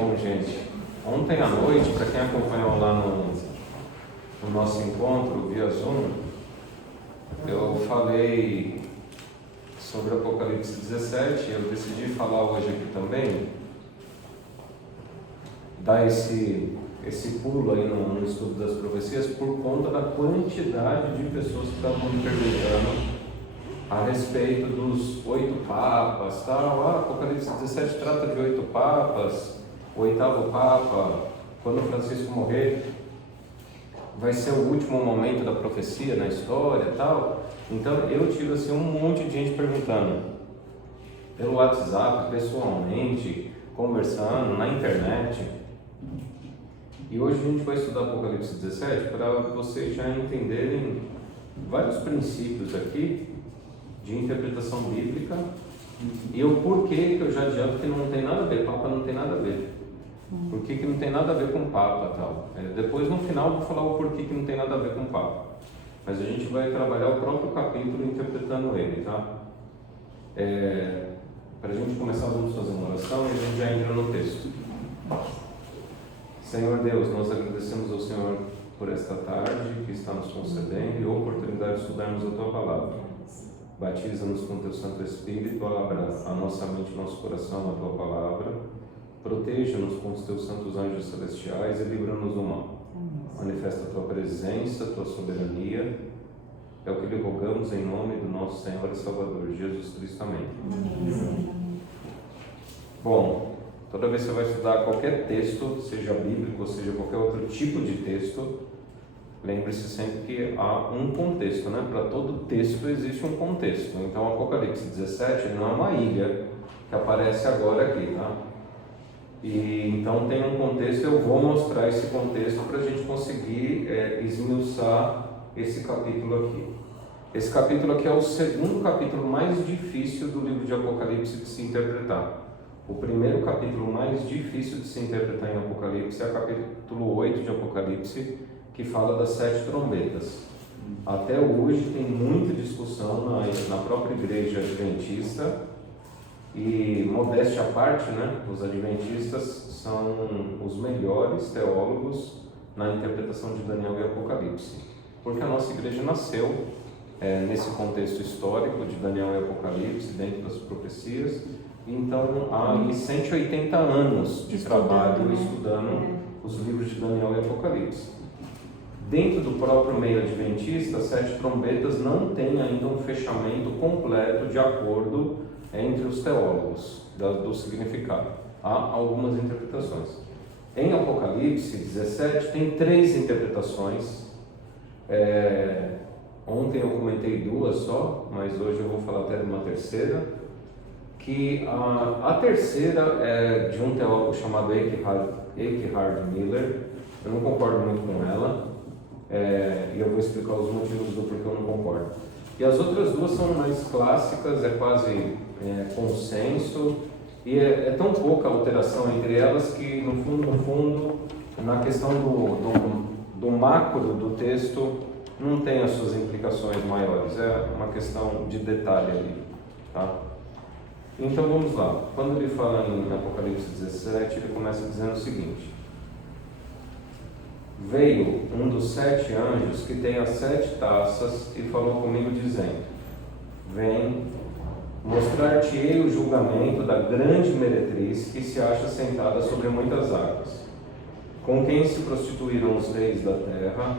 Bom, gente, ontem à noite, para quem acompanhou lá no nosso encontro via Zoom, eu falei sobre Apocalipse 17, eu decidi falar hoje aqui também, dar esse pulo aí no estudo das profecias por conta da quantidade de pessoas que estavam me perguntando a respeito dos 8 papas, tal. Apocalipse 17 trata de 8 papas, o 8º papa, quando Francisco morrer, vai ser o último momento da profecia na história, tal. Então eu tive assim um monte de gente perguntando pelo WhatsApp, pessoalmente, conversando na internet. E hoje a gente vai estudar Apocalipse 17 para vocês já entenderem vários princípios aqui de interpretação bíblica e o porquê que eu já adianto que não tem nada a ver, Papa não tem nada a ver. Por que não tem nada a ver com Papa tal? Depois no final eu vou falar o porquê que não tem nada a ver com Papa. Mas a gente vai trabalhar o próprio capítulo interpretando ele, tá? Para a gente começar, vamos fazer uma oração e a gente já entra no texto. Senhor Deus, nós agradecemos ao Senhor por esta tarde que está nos concedendo e a oportunidade de estudarmos a Tua Palavra. Batiza-nos com Teu Santo Espírito, abra a nossa mente e nosso coração na Tua Palavra. Proteja-nos com os Teus santos anjos celestiais e livra-nos do mal. Manifesta a Tua presença, a Tua soberania. É o que lhe rogamos em nome do nosso Senhor e Salvador, Jesus Cristo. Amém. Bom, toda vez que você vai estudar qualquer texto, seja bíblico ou seja qualquer outro tipo de texto, lembre-se sempre que há um contexto, né? Para todo texto existe um contexto. Então, Apocalipse 17 não é uma ilha que aparece agora aqui, tá? E então tem um contexto, eu vou mostrar esse contexto para a gente conseguir esmiuçar esse capítulo aqui. Esse capítulo aqui é o segundo capítulo mais difícil do livro de Apocalipse de se interpretar. O primeiro capítulo mais difícil de se interpretar em Apocalipse é o capítulo 8 de Apocalipse, que fala das 7 trombetas. Até hoje tem muita discussão na própria igreja adventista, e modéstia à parte, né, os adventistas são os melhores teólogos na interpretação de Daniel e Apocalipse, porque a nossa igreja nasceu nesse contexto histórico de Daniel e Apocalipse, dentro das profecias. Então há 180 anos de trabalho estudando os livros de Daniel e Apocalipse. Dentro do próprio meio adventista, as 7 trombetas não têm ainda um fechamento completo de acordo entre os teólogos do significado. Há algumas interpretações. Em Apocalipse 17 tem 3 interpretações. Ontem eu comentei 2 só, mas hoje eu vou falar até de uma terceira. Que a terceira é de um teólogo chamado Eckhard Miller. Eu não concordo muito com ela. E eu vou explicar os motivos do porquê eu não concordo. E as outras 2 são mais clássicas, é quase consenso, e é tão pouca alteração entre elas que, no fundo, na questão do macro do texto, não tem as suas implicações maiores, é uma questão de detalhe ali, tá? Então vamos lá. Quando ele fala em Apocalipse 17, ele começa dizendo o seguinte: veio um dos 7 anjos que tem as 7 taças e falou comigo dizendo: vem, mostrar-te-ei o julgamento da grande meretriz que se acha sentada sobre muitas águas, com quem se prostituíram os reis da terra,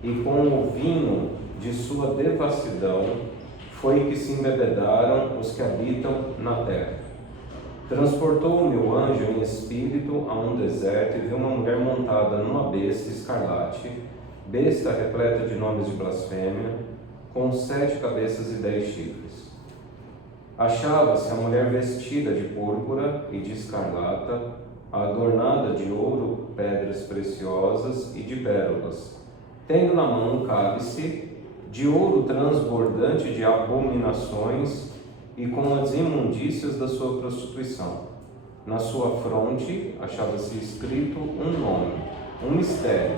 e com o vinho de sua devassidão foi que se embebedaram os que habitam na terra. Transportou-me o anjo em espírito a um deserto e viu uma mulher montada numa besta escarlate, besta repleta de nomes de blasfêmia, com 7 cabeças e 10 chifres. Achava-se a mulher vestida de púrpura e de escarlata, adornada de ouro, pedras preciosas e de pérolas, tendo na mão um cálice de ouro transbordante de abominações e com as imundícias da sua prostituição. Na sua fronte achava-se escrito um nome, um mistério: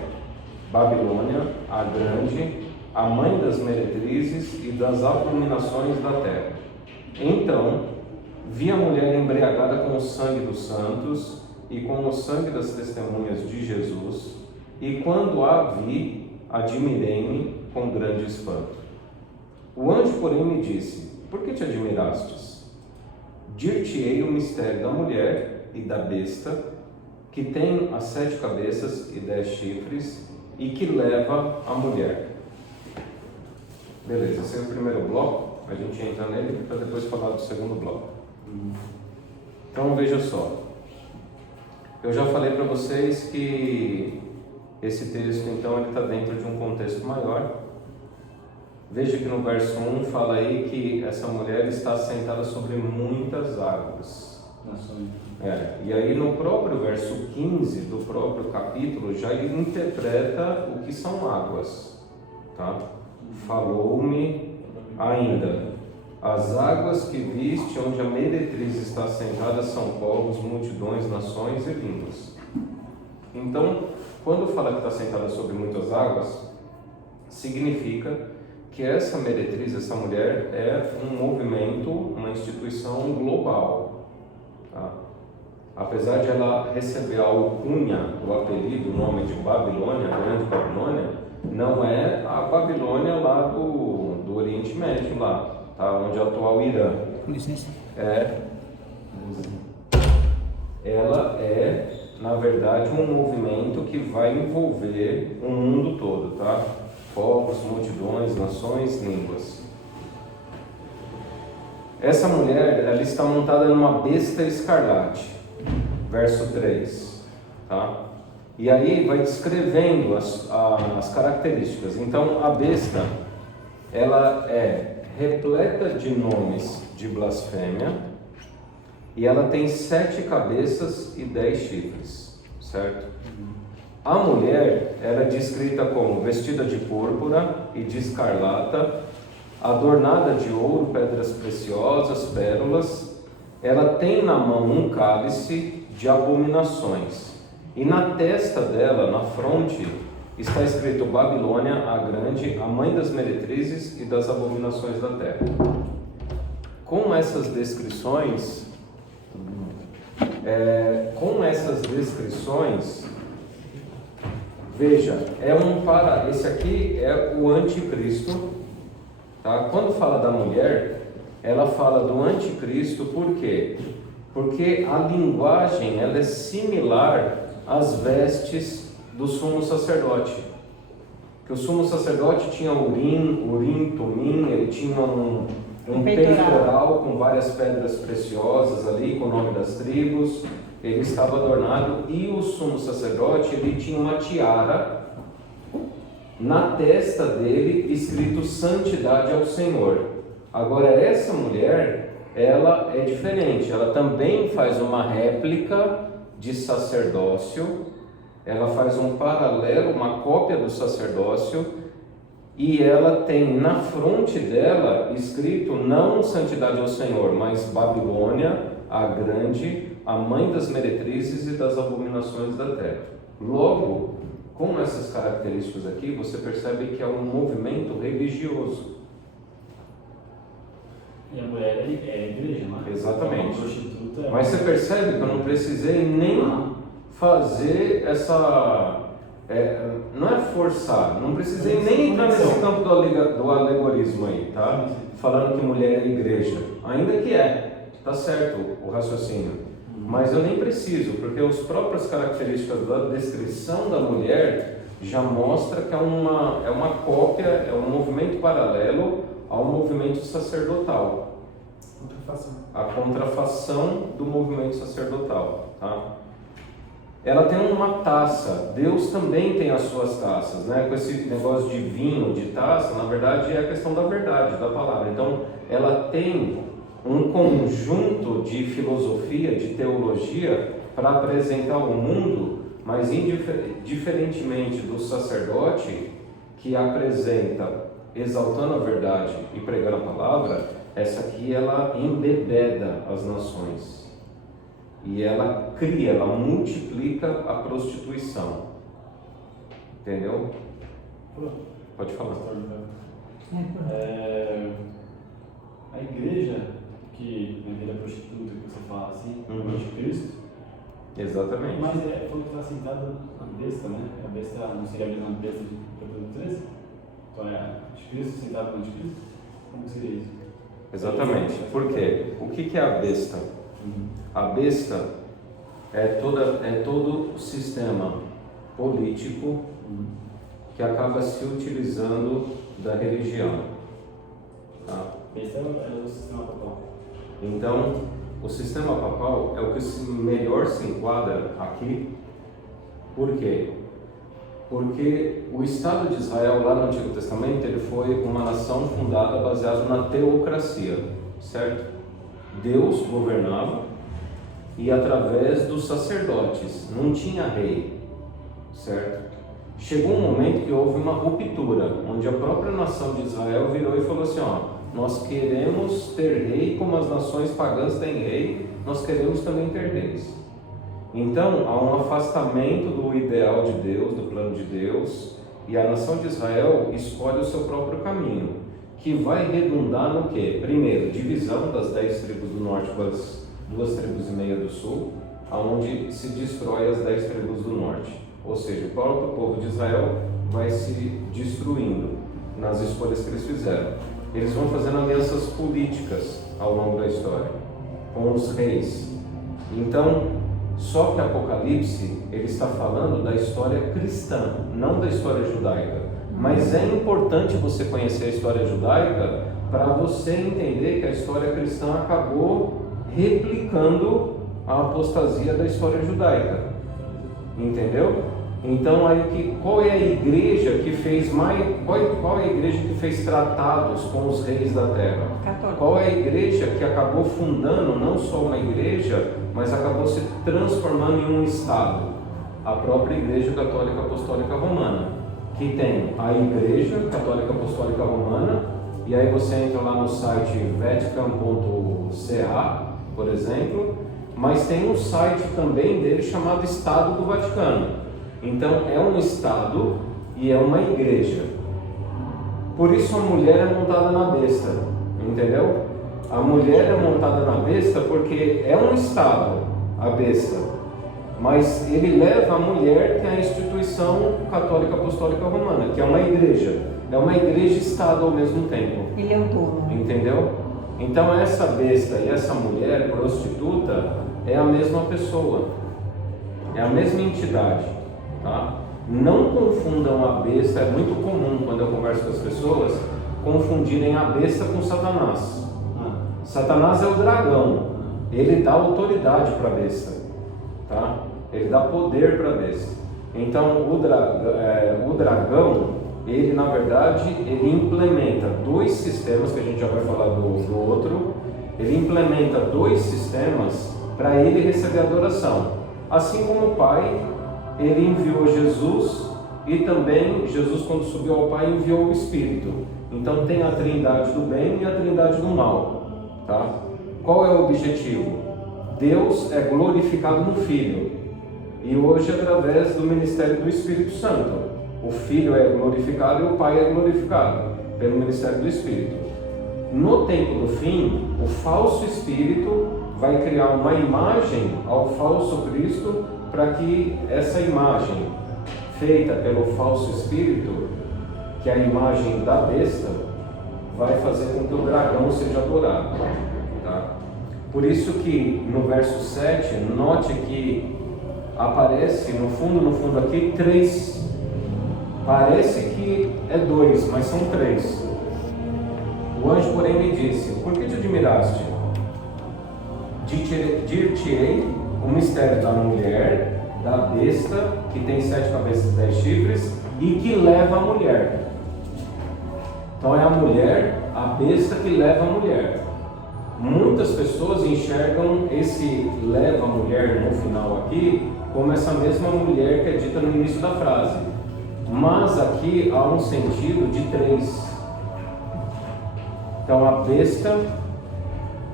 Babilônia, a Grande, a mãe das meretrizes e das abominações da terra. Então vi a mulher embriagada com o sangue dos santos e com o sangue das testemunhas de Jesus, e quando a vi, admirei-me com grande espanto. O anjo, porém, me disse: por que te admirastes? Dir-te-ei o mistério da mulher e da besta, que tem as 7 cabeças e 10 chifres, e que leva a mulher. Beleza, esse é o primeiro bloco, a gente entra nele para depois falar do segundo bloco. Então veja só, eu já falei para vocês que esse texto então ele está dentro de um contexto maior. Veja que no verso 1 fala aí que essa mulher está sentada sobre muitas águas. E aí no próprio verso 15 do próprio capítulo já ele interpreta o que são águas, tá? Falou-me ainda: as águas que viste onde a meretriz está sentada são povos, multidões, nações e línguas. Então, quando fala que está sentada sobre muitas águas, significa que essa meretriz, essa mulher, é um movimento, uma instituição global, tá? Apesar de ela receber a alcunha, o apelido, o nome de Babilônia, Grande Babilônia, não é a Babilônia lá do Oriente Médio, lá, tá? Onde é o atual Irã. Com licença. Ela é, na verdade, um movimento que vai envolver o mundo todo, tá? Povos, multidões, nações, línguas. Essa mulher, ela está montada numa besta escarlate, verso 3, tá? E aí vai descrevendo as características. Então, a besta, ela é repleta de nomes de blasfêmia e ela tem 7 cabeças e 10 chifres, certo? A mulher era descrita como vestida de púrpura e de escarlata, adornada de ouro, pedras preciosas, pérolas. Ela tem na mão um cálice de abominações. E na testa dela, na fronte, está escrito Babilônia, a Grande, a mãe das meretrizes e das abominações da terra. Com essas descrições, veja, esse aqui é o anticristo, tá? Quando fala da mulher, ela fala do anticristo, por quê? Porque a linguagem ela é similar às vestes do sumo sacerdote. Que o sumo sacerdote tinha urim, tumim, ele tinha um peitoral com várias pedras preciosas ali, com o nome das tribos. Ele estava adornado, e o sumo sacerdote ele tinha uma tiara na testa dele escrito santidade ao Senhor. Agora essa mulher, ela é diferente, ela também faz uma réplica de sacerdócio, ela faz um paralelo, uma cópia do sacerdócio, e ela tem na fronte dela escrito não santidade ao Senhor, mas Babilônia, a Grande, a mãe das meretrizes e das abominações da terra. Logo, com essas características aqui, você percebe que é um movimento religioso. E a mulher é igreja, não é? Exatamente. Prostituta. Mas você percebe que eu não precisei nem fazer essa... não é forçar, não precisei nem entrar nesse campo do alegorismo aí, tá? Falando que mulher é igreja. Ainda que tá certo o raciocínio. Mas eu nem preciso, porque as próprias características da descrição da mulher já mostra que é uma cópia, é um movimento paralelo ao movimento sacerdotal. A contrafação do movimento sacerdotal, tá? Ela tem uma taça, Deus também tem as suas taças, né? Com esse negócio de vinho, de taça, na verdade é a questão da verdade, da palavra. Então, ela tem um conjunto de filosofia, de teologia para apresentar ao mundo, mas diferentemente do sacerdote que apresenta exaltando a verdade e pregando a palavra, essa aqui ela embebeda as nações e ela cria, ela multiplica a prostituição. Entendeu? Pode falar. A igreja que na vida prostituta, que você fala assim, o anticristo, Exatamente. Mas foi que está sentado na besta, né? A besta não seria a mesma besta de capítulo 13? Então é anticristo sentado com anticristo? Como seria isso? Exatamente. Por quê? O que é a besta? A besta é todo o sistema político que acaba se utilizando da religião. Tá? Besta é o sistema papal. Então, o sistema papal é o que melhor se enquadra aqui. Por quê? Porque o Estado de Israel, lá no Antigo Testamento, ele foi uma nação fundada baseada na teocracia, certo? Deus governava e através dos sacerdotes, não tinha rei, certo? Chegou um momento que houve uma ruptura, onde a própria nação de Israel virou e falou assim, nós queremos ter rei como as nações pagãs têm rei, nós queremos também ter reis. Então, há um afastamento do ideal de Deus, do plano de Deus, e a nação de Israel escolhe o seu próprio caminho, que vai redundar no quê? Primeiro, divisão das 10 tribos do norte com as 2 tribos e meia do sul, aonde se destrói as 10 tribos do norte. Ou seja, o próprio povo de Israel vai se destruindo nas escolhas que eles fizeram. Eles vão fazendo alianças políticas ao longo da história, com os reis. Então, só que Apocalipse, ele está falando da história cristã, não da história judaica. Mas é importante você conhecer a história judaica para você entender que a história cristã acabou replicando a apostasia da história judaica. Entendeu? Então, qual é a igreja que fez qual é a igreja que fez tratados com os reis da terra? Católica. Qual é a igreja que acabou fundando não só uma igreja, mas acabou se transformando em um Estado? A própria Igreja Católica Apostólica Romana, que tem a Igreja Católica Apostólica Romana, e aí você entra lá no site vatican.ca, por exemplo, mas tem um site também dele chamado Estado do Vaticano. Então é um Estado e é uma igreja. Por isso a mulher é montada na besta, entendeu? A mulher é montada na besta porque é um Estado, a besta, mas ele leva a mulher, que é a instituição católica apostólica romana, que é uma igreja. É uma igreja-estado ao mesmo tempo. Ele é o dono. Entendeu? Então essa besta e essa mulher prostituta é a mesma pessoa, é a mesma entidade. Tá? Não confundam a besta, é muito comum quando eu converso com as pessoas confundirem a besta com Satanás. Satanás é o dragão, ele dá autoridade para a besta, tá? Ele dá poder para a besta. Então o dragão, ele na verdade, ele implementa 2 sistemas, que a gente já vai falar do outro, ele implementa 2 sistemas para ele receber adoração. Assim como o Pai, ele enviou Jesus, e também Jesus, quando subiu ao Pai, enviou o Espírito. Então tem a trindade do bem e a trindade do mal, tá? Qual é o objetivo? Deus é glorificado no Filho, e hoje através do ministério do Espírito Santo. O Filho é glorificado e o Pai é glorificado pelo ministério do Espírito. No tempo do fim, o falso Espírito vai criar uma imagem ao falso Cristo, para que essa imagem feita pelo falso espírito, que é a imagem da besta, vai fazer com que o dragão seja adorado. Tá? Por isso que no verso 7, note que aparece no fundo aqui 3. Parece que é 2, mas são 3. O anjo, porém, me disse: por que te admiraste? Dir-te-ei o mistério da mulher, da besta, que tem 7 cabeças e 10 chifres, e que leva a mulher. Então é a mulher, a besta que leva a mulher. Muitas pessoas enxergam esse leva a mulher no final aqui como essa mesma mulher que é dita no início da frase. Mas aqui há um sentido de 3. Então a besta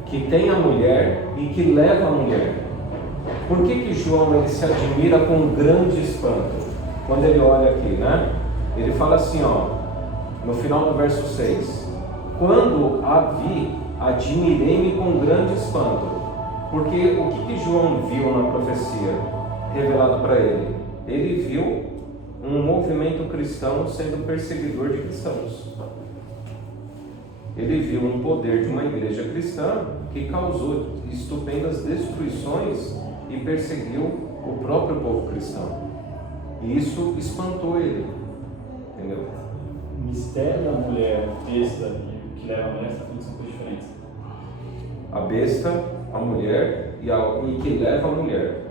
que tem a mulher e que leva a mulher. Por que João ele se admira com grande espanto? Quando ele olha aqui, né? Ele fala assim, no final do verso 6: quando a vi, admirei-me com grande espanto. Porque o que João viu na profecia revelada para ele? Ele viu um movimento cristão sendo perseguidor de cristãos. Ele viu um poder de uma igreja cristã que causou estupendas destruições e perseguiu o próprio povo cristão. E isso espantou ele. Entendeu? O mistério da mulher besta e o que leva a mulher são coisas diferentes. A besta, a mulher e que leva a mulher.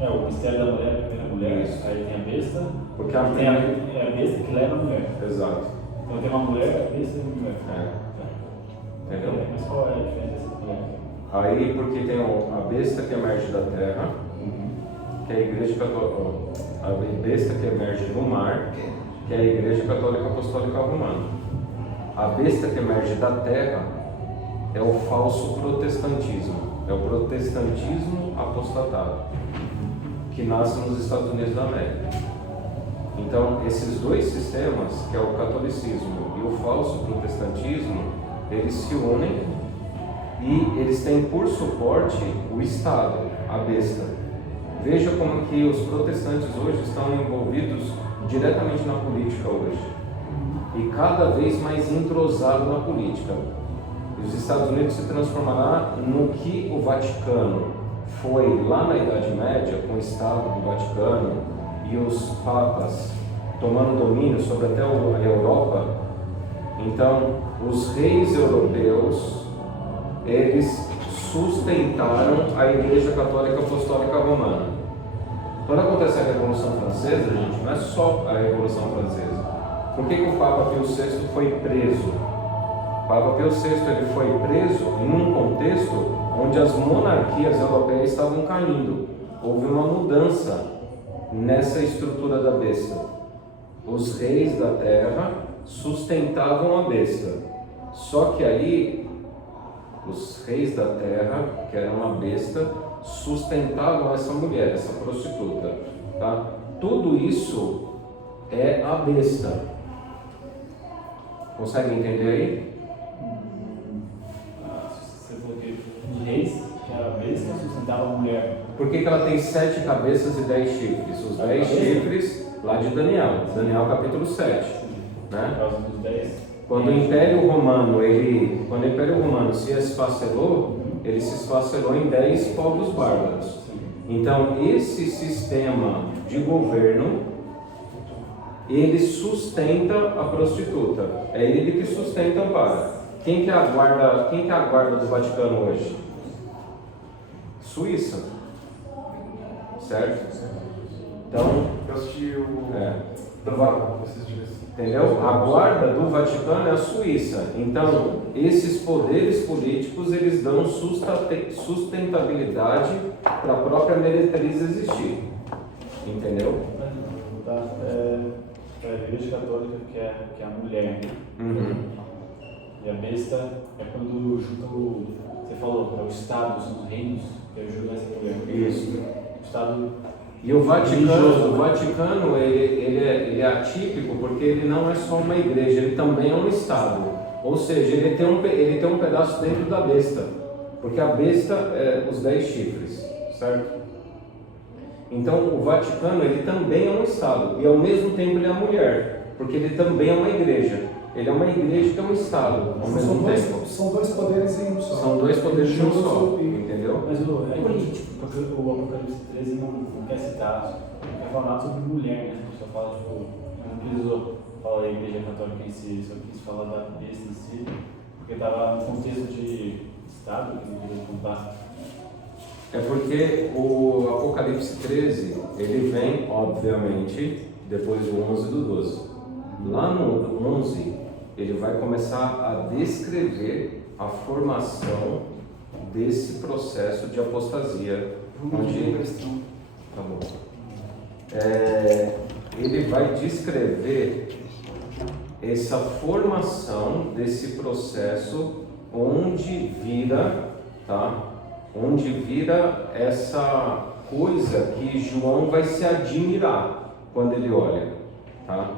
O mistério da mulher é a primeira mulher, Isso. aí tem a besta, Porque tem a besta que leva a mulher. Exato. Então tem uma mulher, a besta e uma mulher. Entendeu? Mas qual é a diferença dessa mulher? Aí, porque tem a besta que emerge da terra, que é a igreja católica, a besta que emerge do mar, que é a igreja católica apostólica romana. A besta que emerge da terra é o falso protestantismo, é o protestantismo apostatado, que nasce nos Estados Unidos da América. Então, esses dois sistemas, que é o catolicismo e o falso protestantismo, eles se unem e eles têm por suporte o Estado, a besta. Veja como que os protestantes hoje estão envolvidos diretamente na política hoje e cada vez mais entrosado na política. Os Estados Unidos se transformará no que o Vaticano foi lá na Idade Média, com o Estado do Vaticano e os papas tomando domínio sobre até a Europa. Então, os reis europeus, eles sustentaram a Igreja Católica Apostólica Romana. Quando acontece a Revolução Francesa, gente, não é só a Revolução Francesa. Por que o Papa Pio VI foi preso? O Papa Pio VI ele foi preso em um contexto onde as monarquias europeias estavam caindo. Houve uma mudança nessa estrutura da besta. Os reis da terra sustentavam a besta. Só que aí, os reis da terra, que eram a besta, sustentavam essa mulher, essa prostituta. Tá? Tudo isso é a besta. Consegue entender aí? Você falou que os reis, que era a besta, sustentava a mulher. Por que ela tem 7 cabeças e 10 chifres? Os 10 chifres lá de Daniel, Daniel capítulo 7. Né? Por causa dos 10. Quando o Império Romano se esfacelou, ele se esfacelou em 10 povos bárbaros. Então, esse sistema de governo, ele sustenta a prostituta. É ele que sustenta o ampara. Quem que é a guarda do Vaticano hoje? Suíça. Certo? Então, Eu assisti o. Entendeu? A guarda do Vaticano é a Suíça. Então, esses poderes políticos, eles dão sustentabilidade para a própria meretriz existir. Entendeu? Tá, a Igreja Católica, que é a mulher. E a besta é quando você falou, é o Estado, são os reinos que ajudam essa mulher. Isso. O Estado. E o Vaticano ele é atípico porque ele não é só uma igreja, ele também é um Estado. Ou seja, ele tem um pedaço dentro da besta. Porque a besta é os 10 chifres, certo? Então o Vaticano ele também é um Estado. E ao mesmo tempo ele é a mulher, porque ele também é uma igreja. Ele é uma igreja que é um Estado ao mesmo tempo. São dois poderes em um só. São dois poderes em um só, entendeu? Mas é político, porque o Apocalipse 13 não quer citar, não quer falar nada sobre mulher, né? Só fala, não precisou falar da Igreja Católica em si, só quis falar da besta em si, porque estava no contexto de Estado, que ele queria contar. É porque o Apocalipse 13, ele vem, obviamente, depois do 11 e do 12. Lá no 11, ele vai começar a descrever a formação desse processo de apostasia. Tá bom. Ele vai descrever essa formação desse processo onde vira, tá? Onde vira essa coisa que João vai se admirar quando ele olha, tá?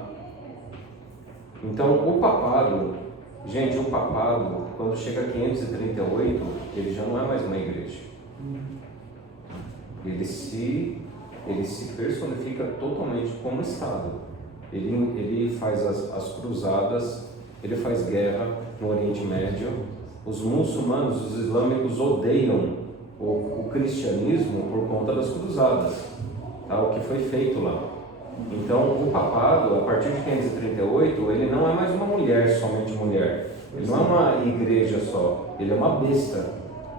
Então, o papado, gente, quando chega a 538, ele já não é mais uma igreja. Ele se personifica totalmente como Estado. Ele faz as cruzadas, ele faz guerra no Oriente Médio. Os muçulmanos, os islâmicos odeiam o cristianismo por conta das cruzadas, tá? O que foi feito lá. Então, o papado, a partir de 538, ele não é mais uma mulher, somente mulher. Ele não é uma igreja só, ele é uma besta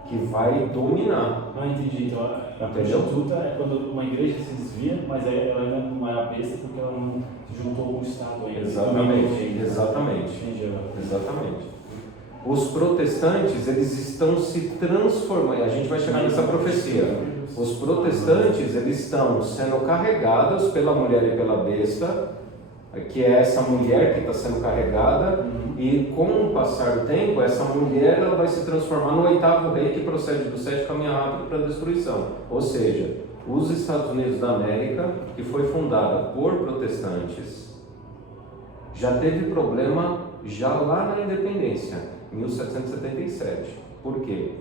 que vai dominar. Não entendi. Então, a prostituta é quando uma igreja se desvia, mas aí ela ainda não é a besta porque ela não se juntou com o Estado ainda. Exatamente, exatamente. Entendi. Exatamente. Os protestantes, eles estão se transformando, a gente vai chegar nessa profecia. Os protestantes, eles estão sendo carregados pela mulher e pela besta, que é essa mulher que está sendo carregada, e com o passar do tempo, essa mulher ela vai se transformar no 8º rei que procede do 7 caminho rápido para a destruição. Ou seja, os Estados Unidos da América, que foi fundada por protestantes, já teve problema já lá na independência, em 1777. Por quê?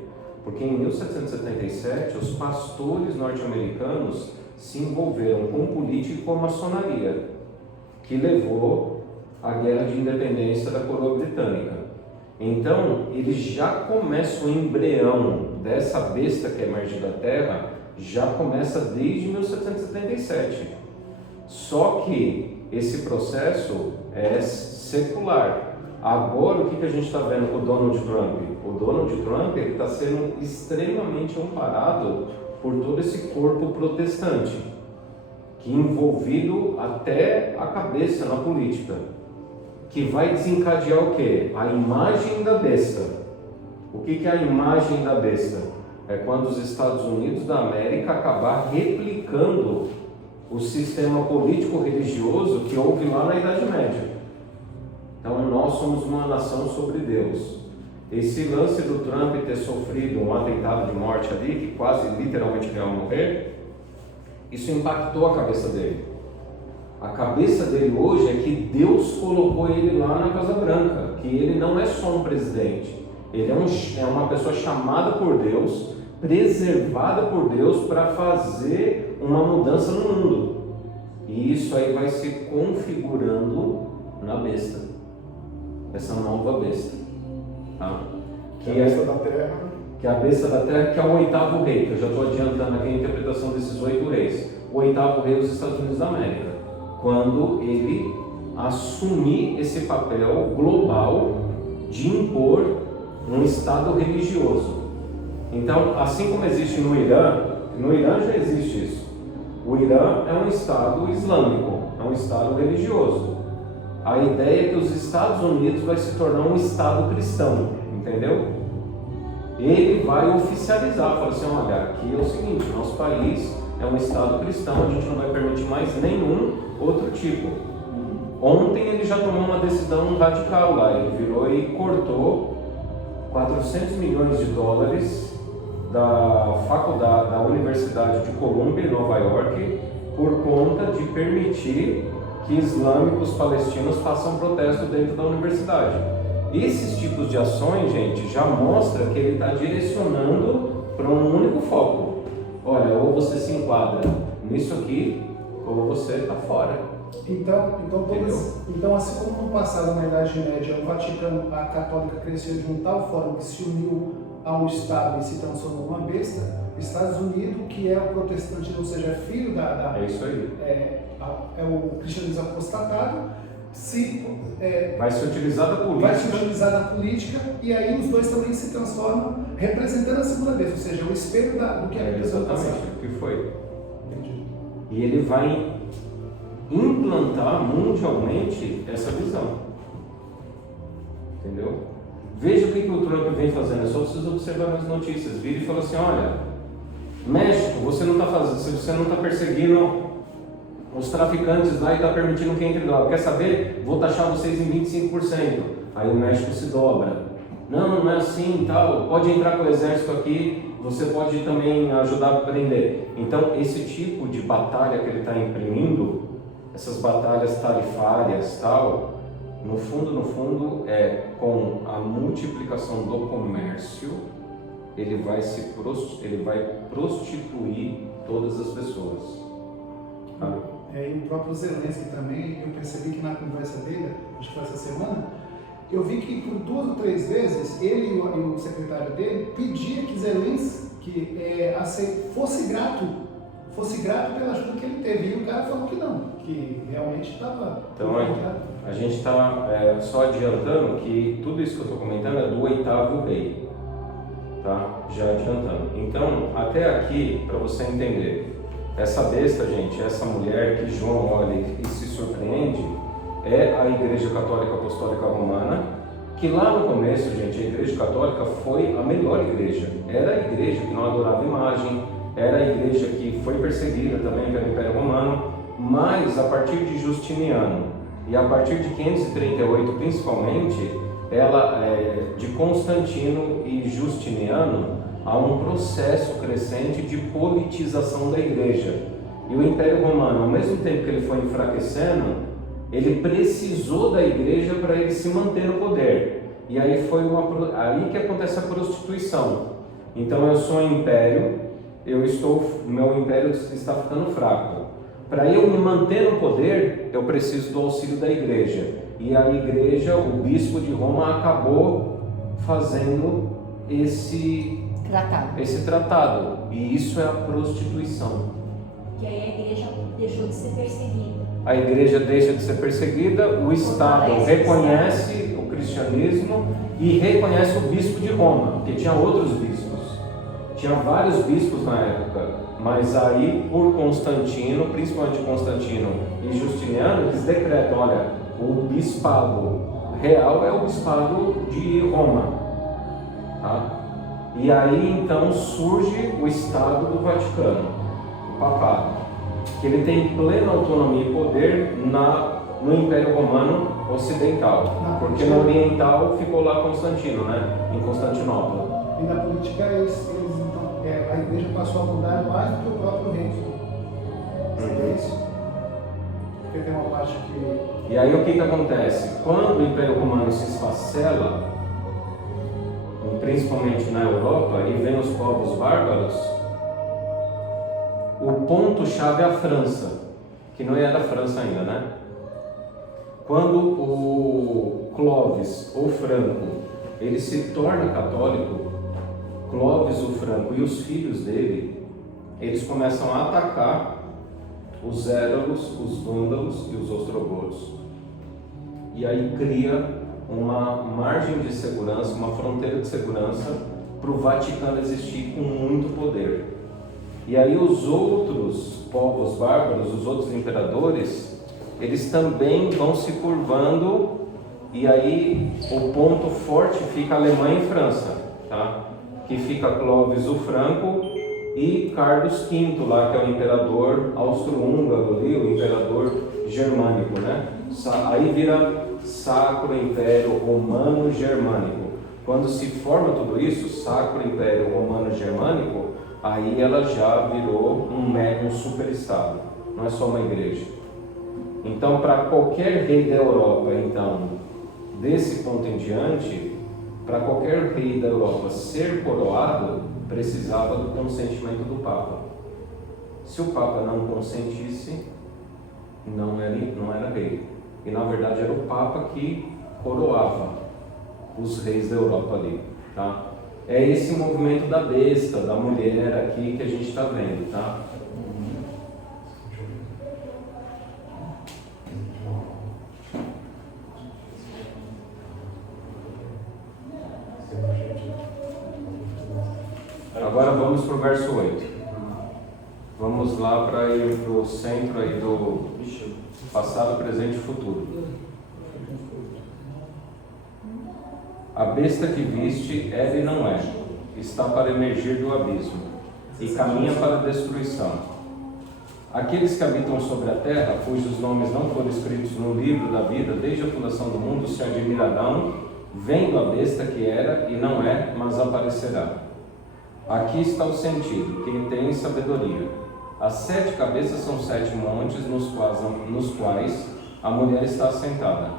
Porque em 1777 os pastores norte-americanos se envolveram com política e com a maçonaria, que levou à guerra de independência da coroa britânica. Então, eles já começam o embrião dessa besta que emerge da terra, já começa desde 1777. Só que esse processo é secular. Agora, o que a gente está vendo com o Donald Trump? O Donald Trump está sendo extremamente amparado por todo esse corpo protestante, que envolvido até a cabeça na política, que vai desencadear o quê? A imagem da besta. O que é a imagem da besta? É quando os Estados Unidos da América acabar replicando o sistema político-religioso que houve lá na Idade Média. Então nós somos uma nação sobre Deus. Esse lance do Trump ter sofrido um atentado de morte ali, que quase literalmente veio a morrer, isso impactou a cabeça dele. A cabeça dele hoje é que Deus colocou ele lá na Casa Branca, que ele não é só um presidente, ele é uma pessoa chamada por Deus, preservada por Deus para fazer uma mudança no mundo. E isso aí vai se configurando na besta, essa nova besta, tá? Que é a besta da terra. Que é a besta da terra, que é o 8º rei, que eu já estou adiantando aqui a interpretação desses 8 reis. O 8º rei dos Estados Unidos da América, quando ele assumir esse papel global de impor um Estado religioso. Então, assim como existe no Irã já existe isso. O Irã é um Estado islâmico, é um Estado religioso. A ideia é que os Estados Unidos vai se tornar um Estado cristão, entendeu? Ele vai oficializar, fala assim, olha, aqui é o seguinte, nosso país é um Estado cristão, a gente não vai permitir mais nenhum outro tipo. Ontem ele já tomou uma decisão radical lá, ele virou e cortou 400 milhões de dólares da faculdade, da Universidade de Columbia, em Nova York, por conta de permitir que islâmicos palestinos façam protesto dentro da universidade. Esses tipos de ações, gente, já mostra que ele está direcionando para um único foco. Olha, ou você se enquadra nisso aqui, ou você está fora. Então, assim como no passado, na Idade Média, o Vaticano, a católica cresceu de uma tal forma que se uniu a um Estado e se transformou numa besta, Estados Unidos, que é o protestante, ou seja, é filho é isso aí. É o cristianismo apostatado, vai se utilizar da política. E aí os dois também se transformam representando a segunda besta, ou seja, o espelho do que é exatamente o que foi. Entendi. E ele vai implantar mundialmente essa visão. Entendeu? Veja o que o Trump vem fazendo, é só vocês observarem as notícias. Vira e fala assim, olha, México, você não está perseguindo os traficantes lá e está permitindo que entre lá. Quer saber? Vou taxar vocês em 25%. Aí o México se dobra. Não é assim e tal. Pode entrar com o exército aqui, você pode também ajudar a prender. Então, esse tipo de batalha que ele está imprimindo, essas batalhas tarifárias tal, no fundo, é com a multiplicação do comércio ele vai prostituir todas as pessoas. Tá? E o próprio Zelensky também, eu percebi que na conversa dele, acho que foi essa semana, eu vi que por 2 ou 3 vezes ele e o secretário dele pediam que Zelensky fosse grato pela ajuda que ele teve. E o cara falou que não, que realmente estava... Então a gente está só adiantando que tudo isso que eu estou comentando é do 8º rei, tá? Já adiantando. Então, até aqui, para você entender, essa besta, gente, essa mulher que João olha e se surpreende, é a Igreja Católica Apostólica Romana, que lá no começo, gente, a Igreja Católica foi a melhor igreja. Era a igreja que não adorava imagem, era a igreja que foi perseguida também pelo Império Romano, mas a partir de Justiniano e a partir de 538 principalmente, de Constantino e Justiniano, há um processo crescente de politização da igreja. E o Império Romano, ao mesmo tempo que ele foi enfraquecendo, ele precisou da igreja para ele se manter no poder. E aí aí que acontece a prostituição. Então eu sou um império, meu império está ficando fraco. Para eu me manter no poder, eu preciso do auxílio da igreja. E a igreja, o bispo de Roma, acabou fazendo esse tratado. E isso é a prostituição. Que aí a igreja deixou de ser perseguida. A igreja deixa de ser perseguida, o Estado reconhece o cristianismo e reconhece o bispo de Roma, porque tinha outros bispos. Tinha vários bispos na época, mas aí por Constantino, principalmente Constantino e Justiniano, eles decretam, olha, o bispado real é o bispado de Roma. Tá? E aí então surge o Estado do Vaticano, o papado, que ele tem plena autonomia e poder no Império Romano Ocidental, porque no Oriental ficou lá Constantino, né? Em Constantinopla. E na política então, a igreja passou a mudar mais do que o próprio rei. Seria isso? Porque tem uma parte que... E aí o que acontece? Quando o Império Romano se esfacela, principalmente na Europa, e vem os povos bárbaros, o ponto-chave é a França, que não era a França ainda, né? Quando o Clovis, ou Franco, ele se torna católico, Clovis, o Franco e os filhos dele, eles começam a atacar os éralos, os vândalos e os ostrogodos. E aí cria uma margem de segurança, uma fronteira de segurança para o Vaticano existir com muito poder. E aí os outros povos bárbaros, os outros imperadores, eles também vão se curvando, e aí o ponto forte fica Alemanha e França, tá? Que fica Clovis o Franco e Carlos V lá, que é o imperador austro-húngaro ali, o imperador germânico, né? Aí vira Sacro Império Romano Germânico. Quando se forma tudo isso, Sacro Império Romano Germânico, aí ela já virou um superestado, não é só uma igreja. Então, para qualquer rei da Europa, então, desse ponto em diante, para qualquer rei da Europa ser coroado, precisava do consentimento do Papa. Se o Papa não consentisse, não era rei. E na verdade era o Papa que coroava os reis da Europa ali, tá? É esse movimento da besta, da mulher aqui que a gente está vendo, tá? Agora vamos para o verso 8. Vamos lá para ir para o centro aí do passado, presente e futuro. A besta que viste é e não é, está para emergir do abismo e caminha para a destruição. Aqueles que habitam sobre a terra, cujos nomes não foram escritos no livro da vida desde a fundação do mundo, se admirarão, vendo a besta que era e não é, mas aparecerá. Aqui está o sentido, quem tem sabedoria. As 7 cabeças são 7 montes nos quais a mulher está assentada.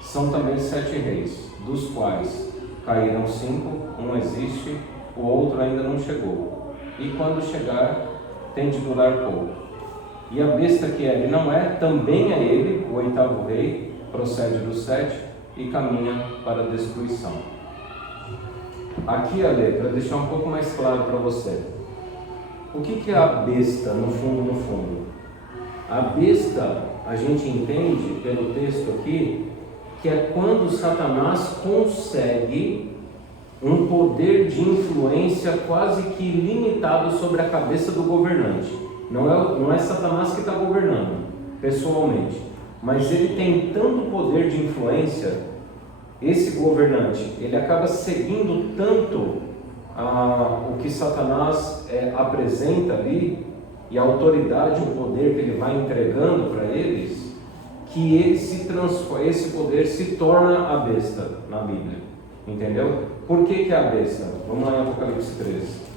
São também 7 reis, dos quais caíram 5, um existe, o outro ainda não chegou. E quando chegar, tem de durar pouco. E a besta que ele não é, também é ele, o oitavo rei, procede do 7 e caminha para a destruição. Aqui, Ale, para deixar um pouco mais claro para você, o que é a besta no fundo? A besta, a gente entende pelo texto aqui, que é quando Satanás consegue um poder de influência quase que ilimitado sobre a cabeça do governante. Não é Satanás que está governando pessoalmente, mas ele tem tanto poder de influência, esse governante, ele acaba seguindo tanto o que Satanás apresenta ali, e a autoridade, o poder que ele vai entregando para eles, que ele esse poder se torna a besta na Bíblia. Entendeu? Por que é a besta? Vamos lá em Apocalipse 13.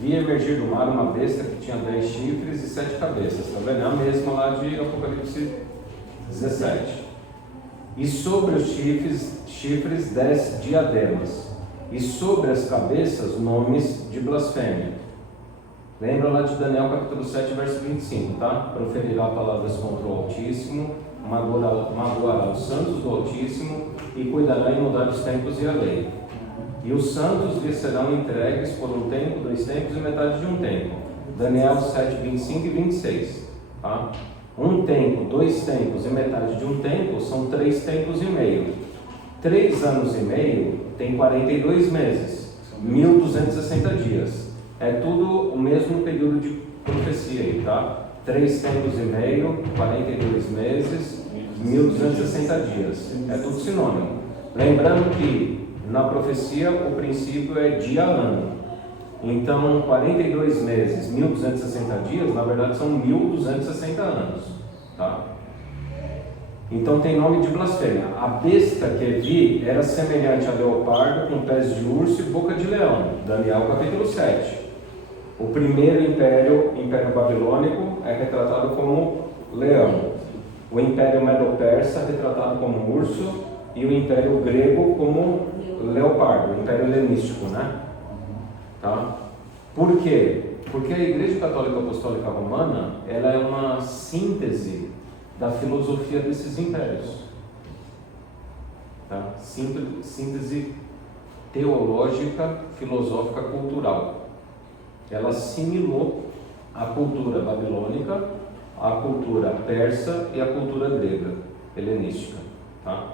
Vi emergir do mar uma besta que tinha 10 chifres e 7 cabeças. Está vendo? É a mesma lá de Apocalipse 17. E sobre os chifres 10 diademas. E sobre as cabeças nomes de blasfêmia. Lembra lá de Daniel capítulo 7, verso 25, tá? Proferirá palavras contra o Altíssimo, magoará os santos do Altíssimo e cuidará em mudar os tempos e a lei. E os santos lhe serão entregues por um tempo, 2 tempos e metade de um tempo. Daniel 7, 25 e 26. Tá? Um tempo, 2 tempos e metade de um tempo são 3 tempos e meio. 3 anos e meio tem 42 meses, 1260 dias. É tudo o mesmo período de profecia aí, tá? 3 tempos e meio, 42 meses, 1260 dias. É tudo sinônimo. Lembrando que na profecia o princípio é dia-ano. Então, 42 meses, 1260 dias, na verdade são 1260 anos. Tá? Então tem nome de blasfêmia. A besta que vi era semelhante a leopardo, com pés de urso e boca de leão. Daniel capítulo 7. O primeiro império, Império Babilônico, é retratado como leão. O Império Medo-Persa, retratado como urso. E o Império Grego como leopardo, o Império Helenístico, né? Tá? Por quê? Porque a Igreja Católica Apostólica Romana, ela é uma síntese da filosofia desses impérios. Tá? Síntese teológica, filosófica, cultural. Ela assimilou a cultura babilônica, a cultura persa e a cultura grega, helenística. Tá?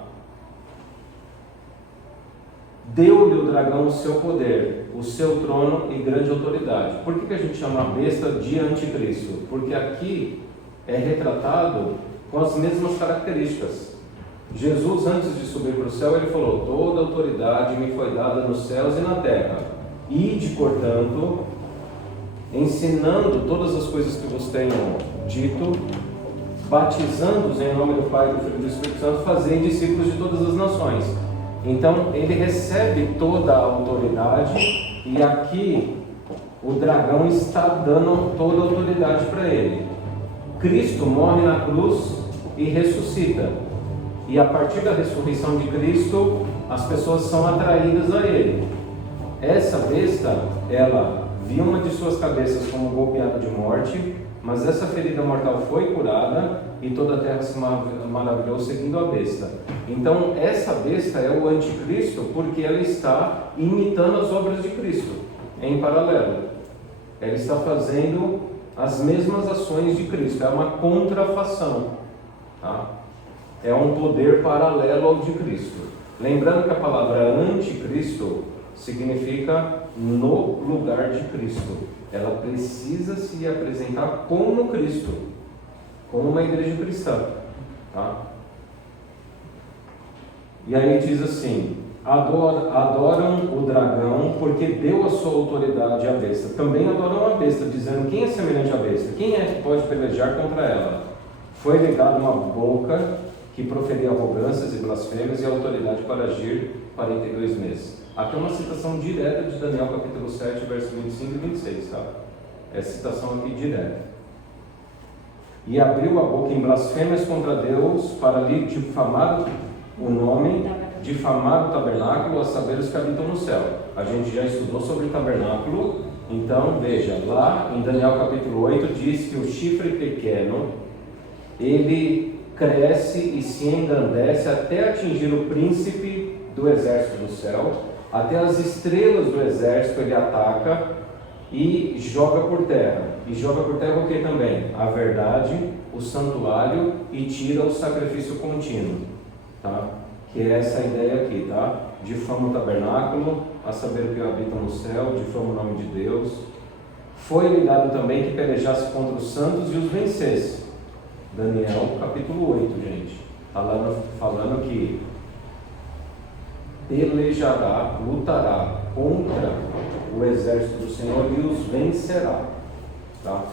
Deu-lhe o dragão o seu poder, o seu trono e grande autoridade. Por que a gente chama a besta de anticristo? Porque aqui é retratado com as mesmas características. Jesus, antes de subir para o céu, ele falou: toda autoridade me foi dada nos céus e na terra. Ide, portanto, ensinando todas as coisas que vos tenho dito, batizando-os em nome do Pai, do Filho e do Espírito Santo, fazei discípulos de todas as nações. Então ele recebe toda a autoridade, e aqui o dragão está dando toda a autoridade para ele. Cristo morre na cruz e ressuscita, e a partir da ressurreição de Cristo as pessoas são atraídas a ele. Essa besta, ela viu uma de suas cabeças como golpeada de morte, mas essa ferida mortal foi curada e toda a terra se maravilhou seguindo a besta. Então essa besta é o anticristo, porque ela está imitando as obras de Cristo em paralelo. Ela está fazendo as mesmas ações de Cristo, é uma contrafação, tá? É um poder paralelo ao de Cristo. Lembrando que a palavra anticristo significa no lugar de Cristo. Ela precisa se apresentar como Cristo, como uma igreja cristã, tá? E aí diz assim: adoram o dragão porque deu a sua autoridade à besta. Também adoram a besta, dizendo: quem é semelhante à besta? Quem é que pode pelejar contra ela? Foi-lhe dada uma boca que proferia arrogâncias e blasfêmias e autoridade para agir 42 meses. Aqui é uma citação direta de Daniel capítulo 7, verso 25 e 26, tá? É citação aqui direta. e abriu a boca em blasfêmias contra Deus para lhe difamar o nome, difamar o tabernáculo, a saber os que habitam no céu. A gente já estudou sobre o tabernáculo, então veja, lá em Daniel capítulo 8 diz que o chifre pequeno, ele cresce e se engrandece até atingir o príncipe do exército do céu, até as estrelas do exército ele ataca e joga por terra. E joga por terra o que também? A verdade, o santuário, e tira o sacrifício contínuo, tá? Que é essa ideia aqui, tá? Difama o tabernáculo, a saber o que habita no céu, difama o nome de Deus. Foi-lhe dado também que pelejasse contra os santos e os vencesse. Daniel capítulo 8, gente. Está lá falando que pelejará, lutará contra o exército do Senhor e os vencerá, tá?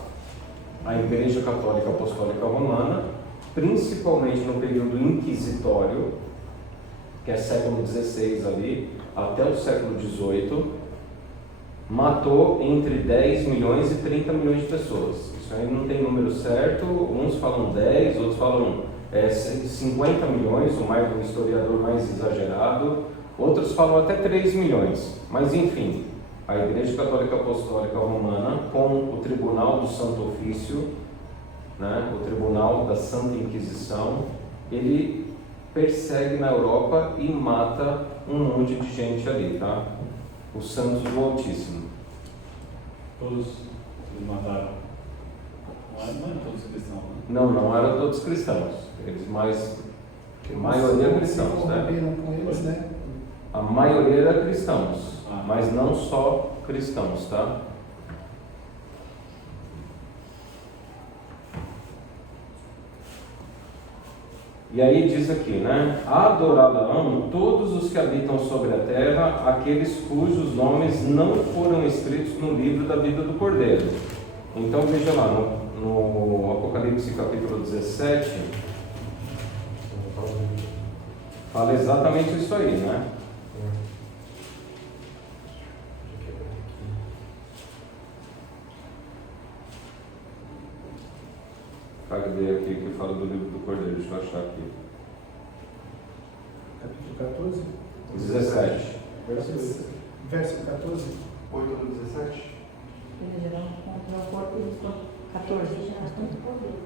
A Igreja Católica Apostólica Romana, principalmente no período inquisitório, que é século XVI ali, até o século XVIII, matou entre 10 milhões e 30 milhões de pessoas. Isso aí não tem número certo, uns falam 10, outros falam 50 milhões, o historiador mais exagerado, outros falam até 3 milhões, mas enfim, a Igreja Católica Apostólica Romana, com o Tribunal do Santo Ofício, né, o Tribunal da Santa Inquisição, ele persegue na Europa e mata um monte de gente ali, tá? Os santos do Altíssimo. Todos eles mataram. Não eram todos cristãos, né? Não eram todos cristãos. Eles mais... A maioria cristãos, né? Com eles, né? A maioria era cristãos, mas não só cristãos, tá? E aí diz aqui, né? Adorarão todos os que habitam sobre a terra, aqueles cujos nomes não foram escritos no livro da vida do Cordeiro. Então veja lá, no Apocalipse capítulo 17, fala exatamente isso aí, né? Cadê aqui que fala do livro do Cordeiro? Deixa eu achar aqui. Capítulo 14? 17. Verso 14? 8 do 17? Pelejarão contra o corpo e 14.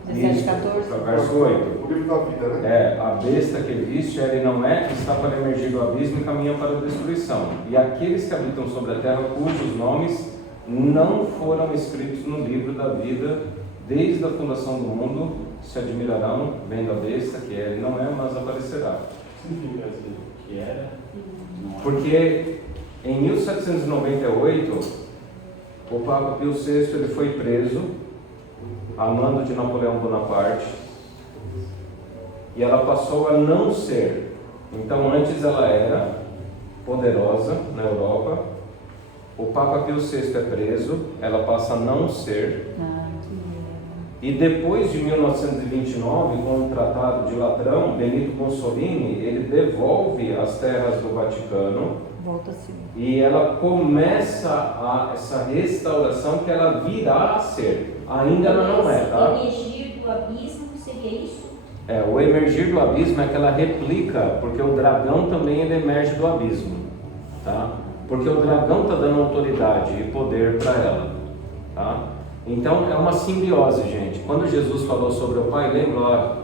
17, 14. Verso 8. O livro da vida, né? A besta que viste, ele não é, que está para emergir do abismo e caminha para a destruição. E aqueles que habitam sobre a terra, cujos nomes não foram escritos no livro da vida, desde a fundação do mundo, se admirarão, vendo a besta, que ele não é, mas aparecerá. O que significa isso? Que era? Não era. Porque em 1798, o Papa Pio VI ele foi preso, a mando de Napoleão Bonaparte, e ela passou a não ser. Então, antes ela era poderosa na Europa, o Papa Pio VI é preso, ela passa a não ser. E depois de 1929, com o Tratado de Latrão, Benito Mussolini, ele devolve as terras do Vaticano. Volta assim. E ela começa essa restauração que ela virá a ser. Ainda ela não é, tá? Emergir do abismo seria isso? O emergir do abismo é que ela replica, porque o dragão também ele emerge do abismo, tá? Porque o dragão está dando autoridade e poder para ela, tá? Então é uma simbiose, gente. Quando Jesus falou sobre o Pai, lembra lá,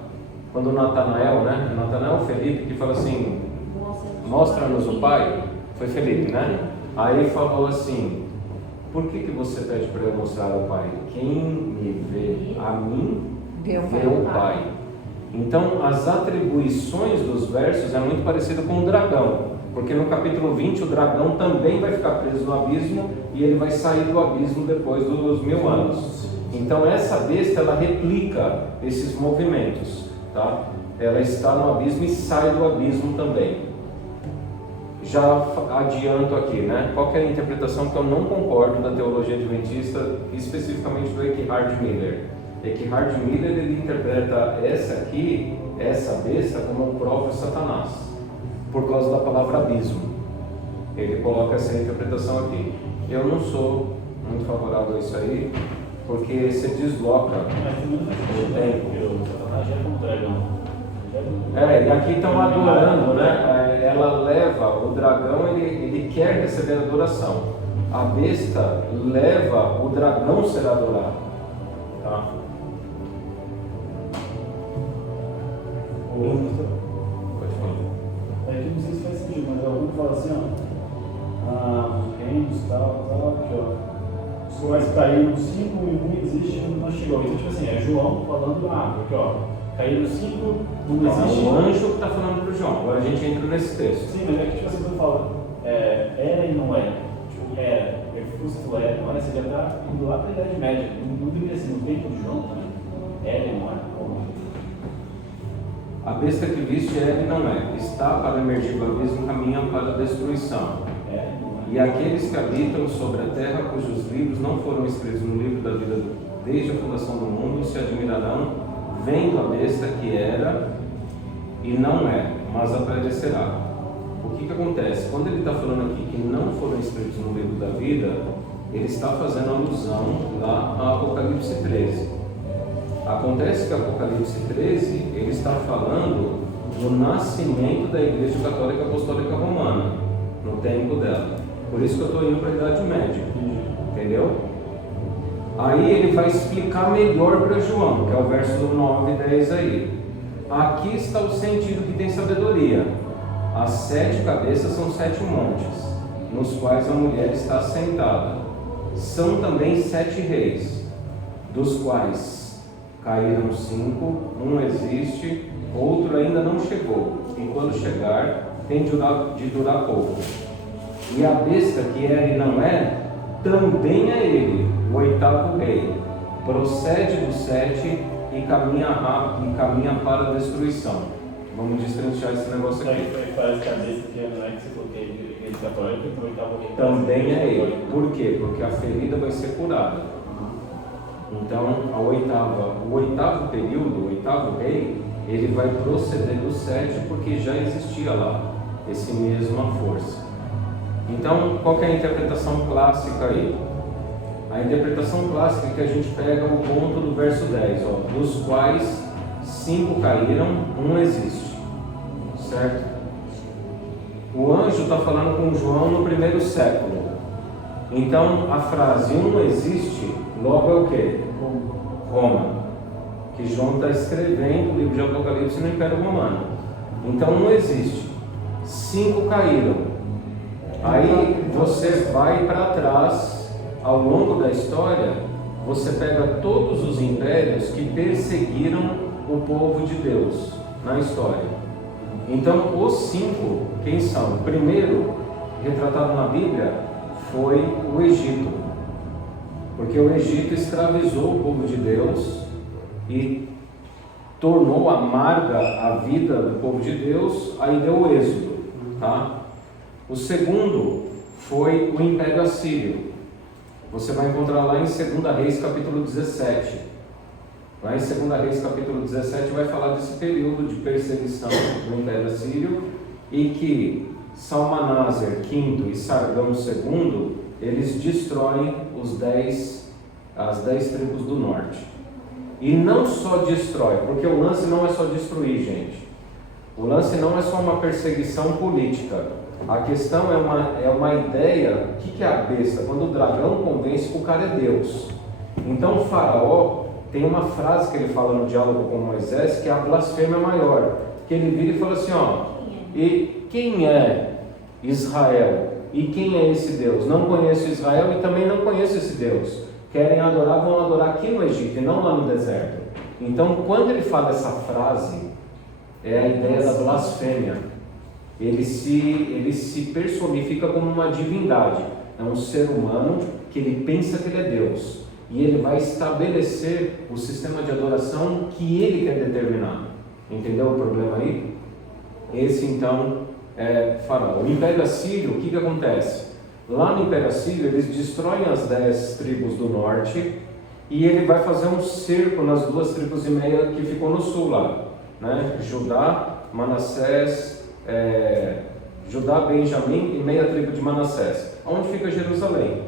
quando Natanael, né? Natanael Felipe, que fala assim, mostra-nos o Pai. Foi Felipe, né? Aí ele falou assim, por que você pede para eu mostrar o Pai? Quem me vê a mim, vê o Pai. Então as atribuições dos versos é muito parecido com o dragão. Porque no capítulo 20 o dragão também vai ficar preso no abismo e ele vai sair do abismo depois dos 1000 anos. Então essa besta ela replica esses movimentos, tá? Ela está no abismo e sai do abismo também. Já adianto aqui, né? Qual que é a interpretação que eu não concordo da teologia adventista, especificamente do Eckhard Miller? Eckhard Miller ele interpreta essa besta como o próprio Satanás, por causa da palavra abismo. Ele coloca essa interpretação aqui. Eu não sou muito favorável a isso aí, porque você desloca Mas também não faz sentido, né? Porque o Satanás já é como dragão. e aqui estão adorando, né? Ela leva, o dragão ele quer receber adoração. A besta leva o dragão a ser adorado. Tá? Pode falar. É que não sei se faz sentido, mas algum fala assim, ó. Os reinos e tal, aqui, ó. Os quais caíram 5 e 1 existe e não chegou. Então, tipo assim, é João falando porque, ó, caíram 5, não existe. O anjo que está falando para o João. Agora a gente entra nesse texto. Sim, mas é que, tipo assim, quando fala era e não era. Tipo, era. Se for era e não era, você já está indo lá para a Idade Média. Não deveria ser no tempo de João também. Era e não era. A besta que viste é e não é. Está para emergir do abismo e caminha para a destruição. E aqueles que habitam sobre a terra, cujos livros não foram escritos no livro da vida desde a fundação do mundo, se admirarão, vendo a besta que era e não é, mas aparecerá. O que acontece? Quando ele está falando aqui que não foram escritos no livro da vida, ele está fazendo alusão lá a Apocalipse 13. Acontece que Apocalipse 13, ele está falando do nascimento da Igreja Católica Apostólica Romana, no tempo dela. Por isso que eu estou indo para a Idade Média, entendeu? Aí ele vai explicar melhor para João, que é o verso do 9 e 10 aí. Aqui está o sentido que tem sabedoria. As 7 cabeças são 7 montes, nos quais a mulher está assentada. São também 7 reis, dos quais caíram 5, um existe, outro ainda não chegou, e quando chegar, tem de durar pouco. E a besta que é e não é, também é ele, o 8º rei. Procede dos 7 e caminha para a destruição. Vamos destrinchar esse negócio aqui. Parece que a besta que não é que você coloquei de Igreja Católica, o 8º rei. Também é ele. Por quê? Porque a ferida vai ser curada. Então, o 8º período, o 8º rei, ele vai proceder dos 7 porque já existia lá esse mesma força. Então, qual que é a interpretação clássica aí? A interpretação clássica é que a gente pega o ponto do verso 10, ó, dos quais 5 caíram, um existe, certo? O anjo está falando com João no 1º século. Então, a frase um existe, logo é o quê? Roma. Que João está escrevendo o livro de Apocalipse no Império Romano. Então, um existe. 5 caíram. Aí você vai para trás, ao longo da história, você pega todos os impérios que perseguiram o povo de Deus na história. Então, os 5, quem são? O primeiro, retratado na Bíblia, foi o Egito. Porque o Egito escravizou o povo de Deus e tornou amarga a vida do povo de Deus, aí deu o êxodo, tá? O segundo foi o Império Assírio. Você vai encontrar lá em 2 Reis capítulo 17. Lá em 2 Reis capítulo 17 vai falar desse período de perseguição do Império Assírio e que Salmaneser V e Sargão II, eles destroem as 10 tribos do norte. E não só destrói, porque o lance não é só destruir, gente. O lance não é só uma perseguição política. A questão é uma ideia. O que é a besta? Quando o dragão convence que o cara é Deus. Então o faraó tem uma frase que ele fala no diálogo com Moisés, que é a blasfêmia maior. Que ele vira e fala assim, ó, e quem é Israel? E quem é esse Deus? Não conheço Israel e também não conheço esse Deus. Querem adorar, vão adorar aqui no Egito e não lá no deserto. Então quando ele fala essa frase, é a ideia da blasfêmia. Ele se personifica como uma divindade. É um ser humano que ele pensa que ele é Deus. E ele vai estabelecer o sistema de adoração que ele quer determinar. Entendeu o problema aí? Esse então é Faraó. O Império Assírio, o que acontece? Lá no Império Assírio eles destroem as 10 tribos do norte e ele vai fazer um cerco nas 2 tribos e meia que ficou no sul lá, né? Judá, Manassés, Judá, Benjamim e meia tribo de Manassés, onde fica Jerusalém.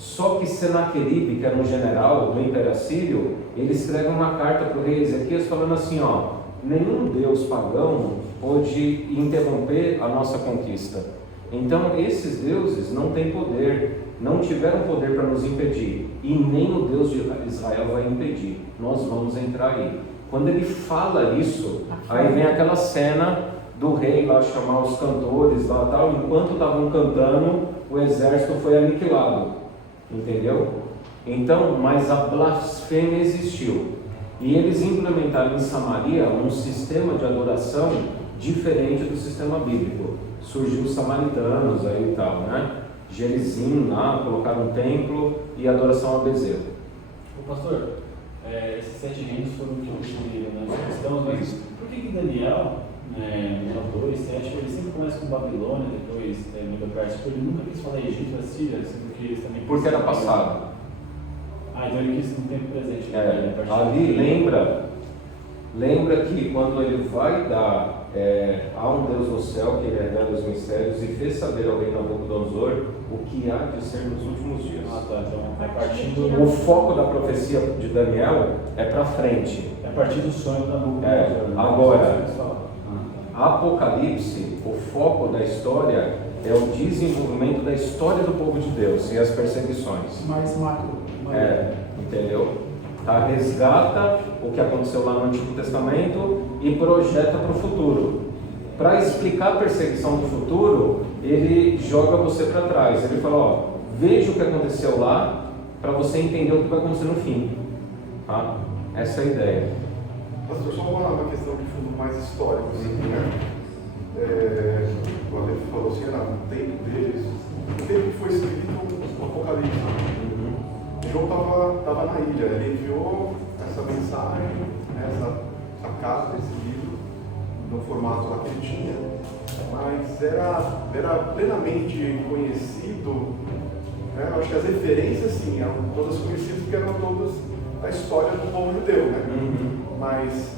Só que Senaqueribe, que era um general do Império Assírio, ele escreve uma carta para o rei Ezequias falando assim, ó, nenhum deus pagão pôde interromper a nossa conquista. Então esses deuses não têm poder, não tiveram poder para nos impedir, e nem o Deus de Israel vai impedir, nós vamos entrar aí. Quando ele fala isso, aí vem aquela cena do rei lá chamar os cantores lá tal, enquanto estavam cantando, o exército foi aniquilado, entendeu? Então, mas a blasfêmia existiu, e eles implementaram em Samaria um sistema de adoração diferente do sistema bíblico. Surgiu os samaritanos aí e tal, né? Gerizim lá, colocaram um templo e adoração a bezerro. Ô pastor, esses 7 reinos foram divididos nos cristãos, mas por que Daniel, no 2, 7, ele sempre começa com Babilônia, depois Medo-Pérsia? Ele nunca quis falar Egito, Assíria, porque eles também... Porque era passado. Então ele quis no tempo presente. Ali lembra que quando ele vai dar há um Deus no céu que ele revela os mistérios e fez saber ao rei Nabucodonosor o que há de ser nos últimos dias. Então é partindo... O foco da profecia de Daniel é para frente. É a partir do sonho da Nabucodonosor. Agora, Apocalipse, o foco da história é o desenvolvimento da história do povo de Deus e as perseguições. Mais macro. Entendeu? Resgata o que aconteceu lá no Antigo Testamento e projeta para o futuro. Para explicar a perseguição do futuro, ele joga você para trás. Ele fala, ó, veja o que aconteceu lá para você entender o que vai acontecer no fim. Tá? Essa é a ideia. Pastor, só uma questão de fundo mais histórico, assim, né? O Alex falou assim, era no tempo deles, o tempo que foi escrito o Apocalipse. João estava na ilha, ele enviou essa mensagem, essa carta, esse livro, no formato lá que ele tinha, mas era plenamente conhecido, né? Eu acho que as referências, sim, eram todas conhecidas porque eram todas a história do povo judeu, né? Mas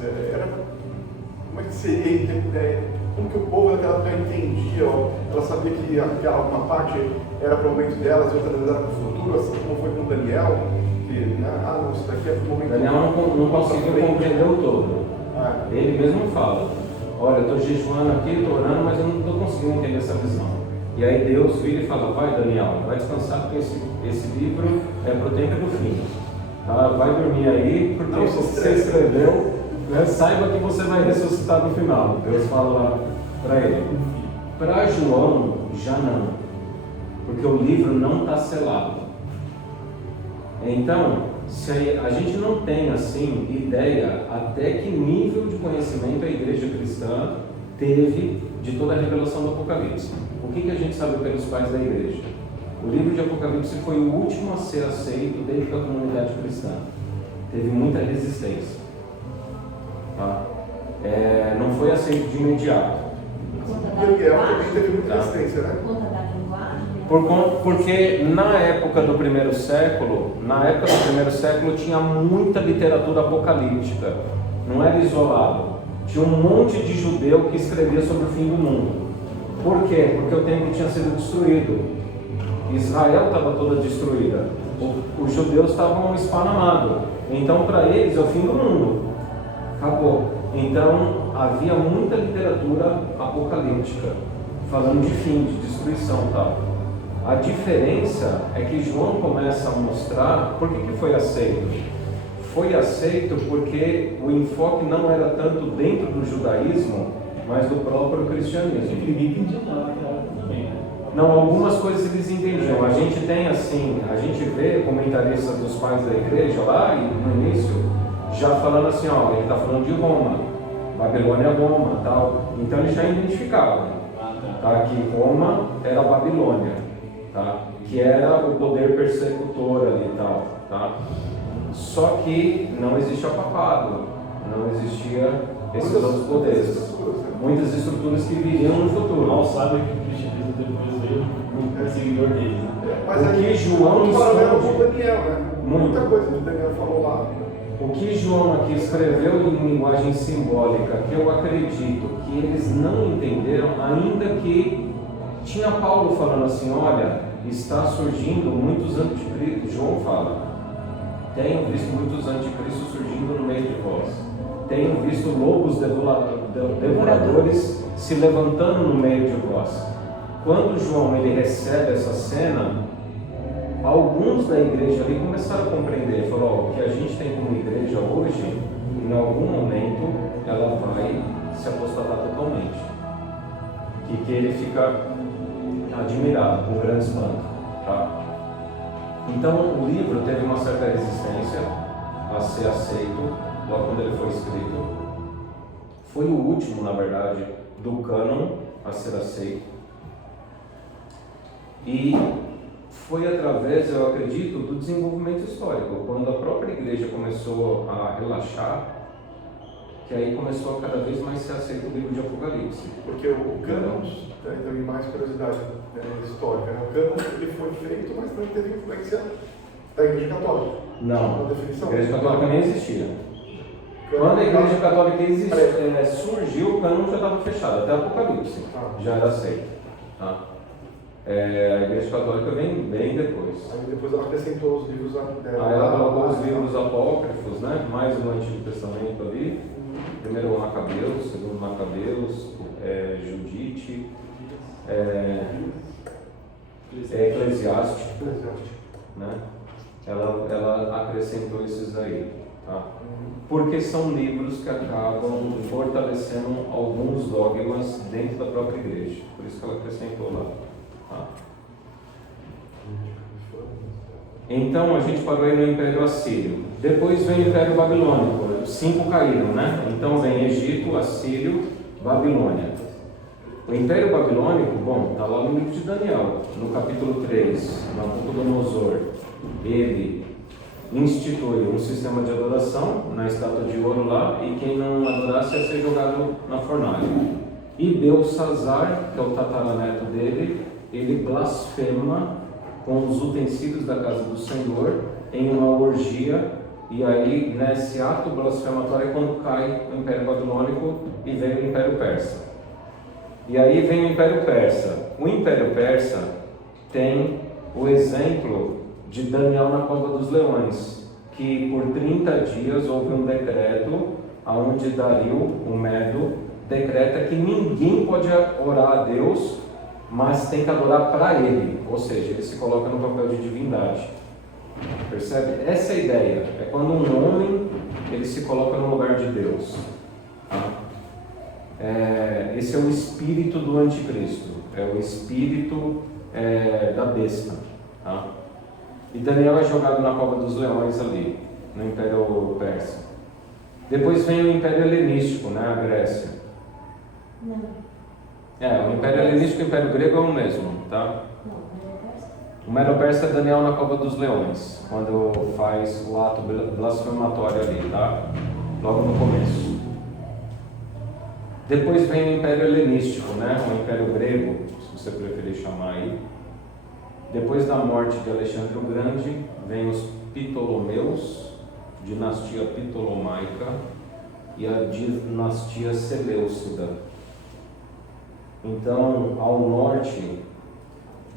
como é que seria, como que o povo naquela época entendia, ela sabia que uma parte era para o momento delas e outra era para o futuro, assim como foi com Daniel, que, não, isso daqui é para o momento... Daniel não conseguiu compreender o todo. Ele mesmo fala, olha, eu estou jejuando aqui, estou orando, mas eu não estou conseguindo entender essa visão. E aí Deus vira e fala, vai Daniel, vai descansar, porque esse livro é para o tempo do fim. Tá? Vai dormir aí, porque o que você escreveu, né? Saiba que você vai ressuscitar no final. Deus fala lá para ele. Para João, já não, porque o livro não está selado. Então, se a gente não tem assim ideia até que nível de conhecimento a igreja cristã teve de toda a revelação do Apocalipse. O que a gente sabe pelos pais da igreja? O livro de Apocalipse foi o último a ser aceito dentro da comunidade cristã. Teve muita resistência. Tá? Não foi aceito de imediato. Daniel também teve muita resistência, né? Porque na época do primeiro século tinha muita literatura apocalíptica, não era isolado. Tinha um monte de judeu que escrevia sobre o fim do mundo. Por quê? Porque o templo tinha sido destruído. Israel estava toda destruída. Os judeus estavam esparramados. Então, para eles, é o fim do mundo. Acabou. Então, havia muita literatura apocalíptica, falando de fim, de destruição e tal. A diferença é que João começa a mostrar por que foi aceito. Foi aceito porque o enfoque não era tanto dentro do judaísmo, mas do próprio cristianismo. Não, algumas coisas eles entendiam. A gente tem assim, a gente vê comentaristas dos pais da igreja lá e no início já falando assim, ó, ele está falando de Roma, Babilônia é Roma, tal. Então ele já identificava, tá, que Roma era a Babilônia, tá, que era o poder persecutor ali e tal, tá. Só que não existia papado, não existia esses outros poderes, muitas estruturas que viriam no futuro. Mal sabe que o cristianismo depois veio no perseguidor deles, né? Mas o que João com Daniel, né? Muita Muito. coisa que Daniel falou lá. O que João aqui escreveu em linguagem simbólica, que eu acredito que eles não entenderam, ainda que tinha Paulo falando assim, olha, está surgindo muitos anticristos. João fala: tenho visto muitos anticristos surgindo no meio de vós. Tenho visto lobos devoradores se levantando no meio de vós. Quando João ele recebe essa cena, alguns da igreja ali começaram a compreender. Ele falou: o que a gente tem como igreja hoje, em algum momento, ela vai se apostatar totalmente. Que ele fica admirado, com grande espanto. Tá? Então, o livro teve uma certa resistência a ser aceito, logo quando ele foi escrito. Foi o último, na verdade, do cânon a ser aceito. E foi através, eu acredito, do desenvolvimento histórico, quando a própria igreja começou a relaxar, que aí começou a cada vez mais ser aceito o livro de Apocalipse. Porque o cânon, também mais curiosidade histórica, né? O cânon ele foi feito, mas não teve influência da Igreja Católica. Não, Na definição. a Igreja Católica nem existia. Quando a Igreja Católica surgiu, o cânon já estava fechado, até Apocalipse já era aceito. Tá? A Igreja Católica vem bem depois. Aí depois ela acrescentou os livros dela. Aí ela colocou os livros apócrifos, né? Mais no Antigo Testamento ali. Primeiro Macabeus, segundo Macabeus, Judite, Eclesiástico, né? Ela acrescentou esses aí, tá? Porque são livros que acabam fortalecendo alguns dogmas dentro da própria igreja, por isso que ela acrescentou lá, tá? Então a gente parou aí no Império Assírio. Depois vem o Império Babilônico. Os 5 caíram, né? Então vem Egito, Assírio, Babilônia. O Império Babilônico, bom, está lá no livro de Daniel, no capítulo 3, Nabucodonosor. Ele institui um sistema de adoração na estátua de ouro lá, e quem não adorasse ia ser jogado na fornalha. E Belsazar, que é o tataraneto dele, ele blasfema com os utensílios da casa do Senhor em uma orgia, e aí nesse ato blasfematório é quando cai o Império Babilônico e vem o Império Persa. E aí vem o Império Persa. O Império Persa tem o exemplo de Daniel na cova dos leões, que por 30 dias houve um decreto onde Dario, o Medo, decreta que ninguém pode orar a Deus, mas tem que adorar para ele, ou seja, ele se coloca no papel de divindade. Percebe? Essa é a ideia. É quando um homem ele se coloca no lugar de Deus. Tá? Esse é o espírito do anticristo, é o espírito da besta. Tá? E Daniel é jogado na cova dos leões ali, no Império Persa. Depois vem o Império Helenístico, né, a Grécia. Não. O Império Helenístico e o Império Grego é o mesmo, tá? O Medo-Persa é Daniel na cova dos leões, quando faz o ato blasfematório ali, tá? Logo no começo. Depois vem o Império Helenístico, né? O Império Grego, se você preferir chamar aí. Depois da morte de Alexandre o Grande, vem os Ptolomeus, dinastia Ptolomaica, e a dinastia Seleucida. Então, ao norte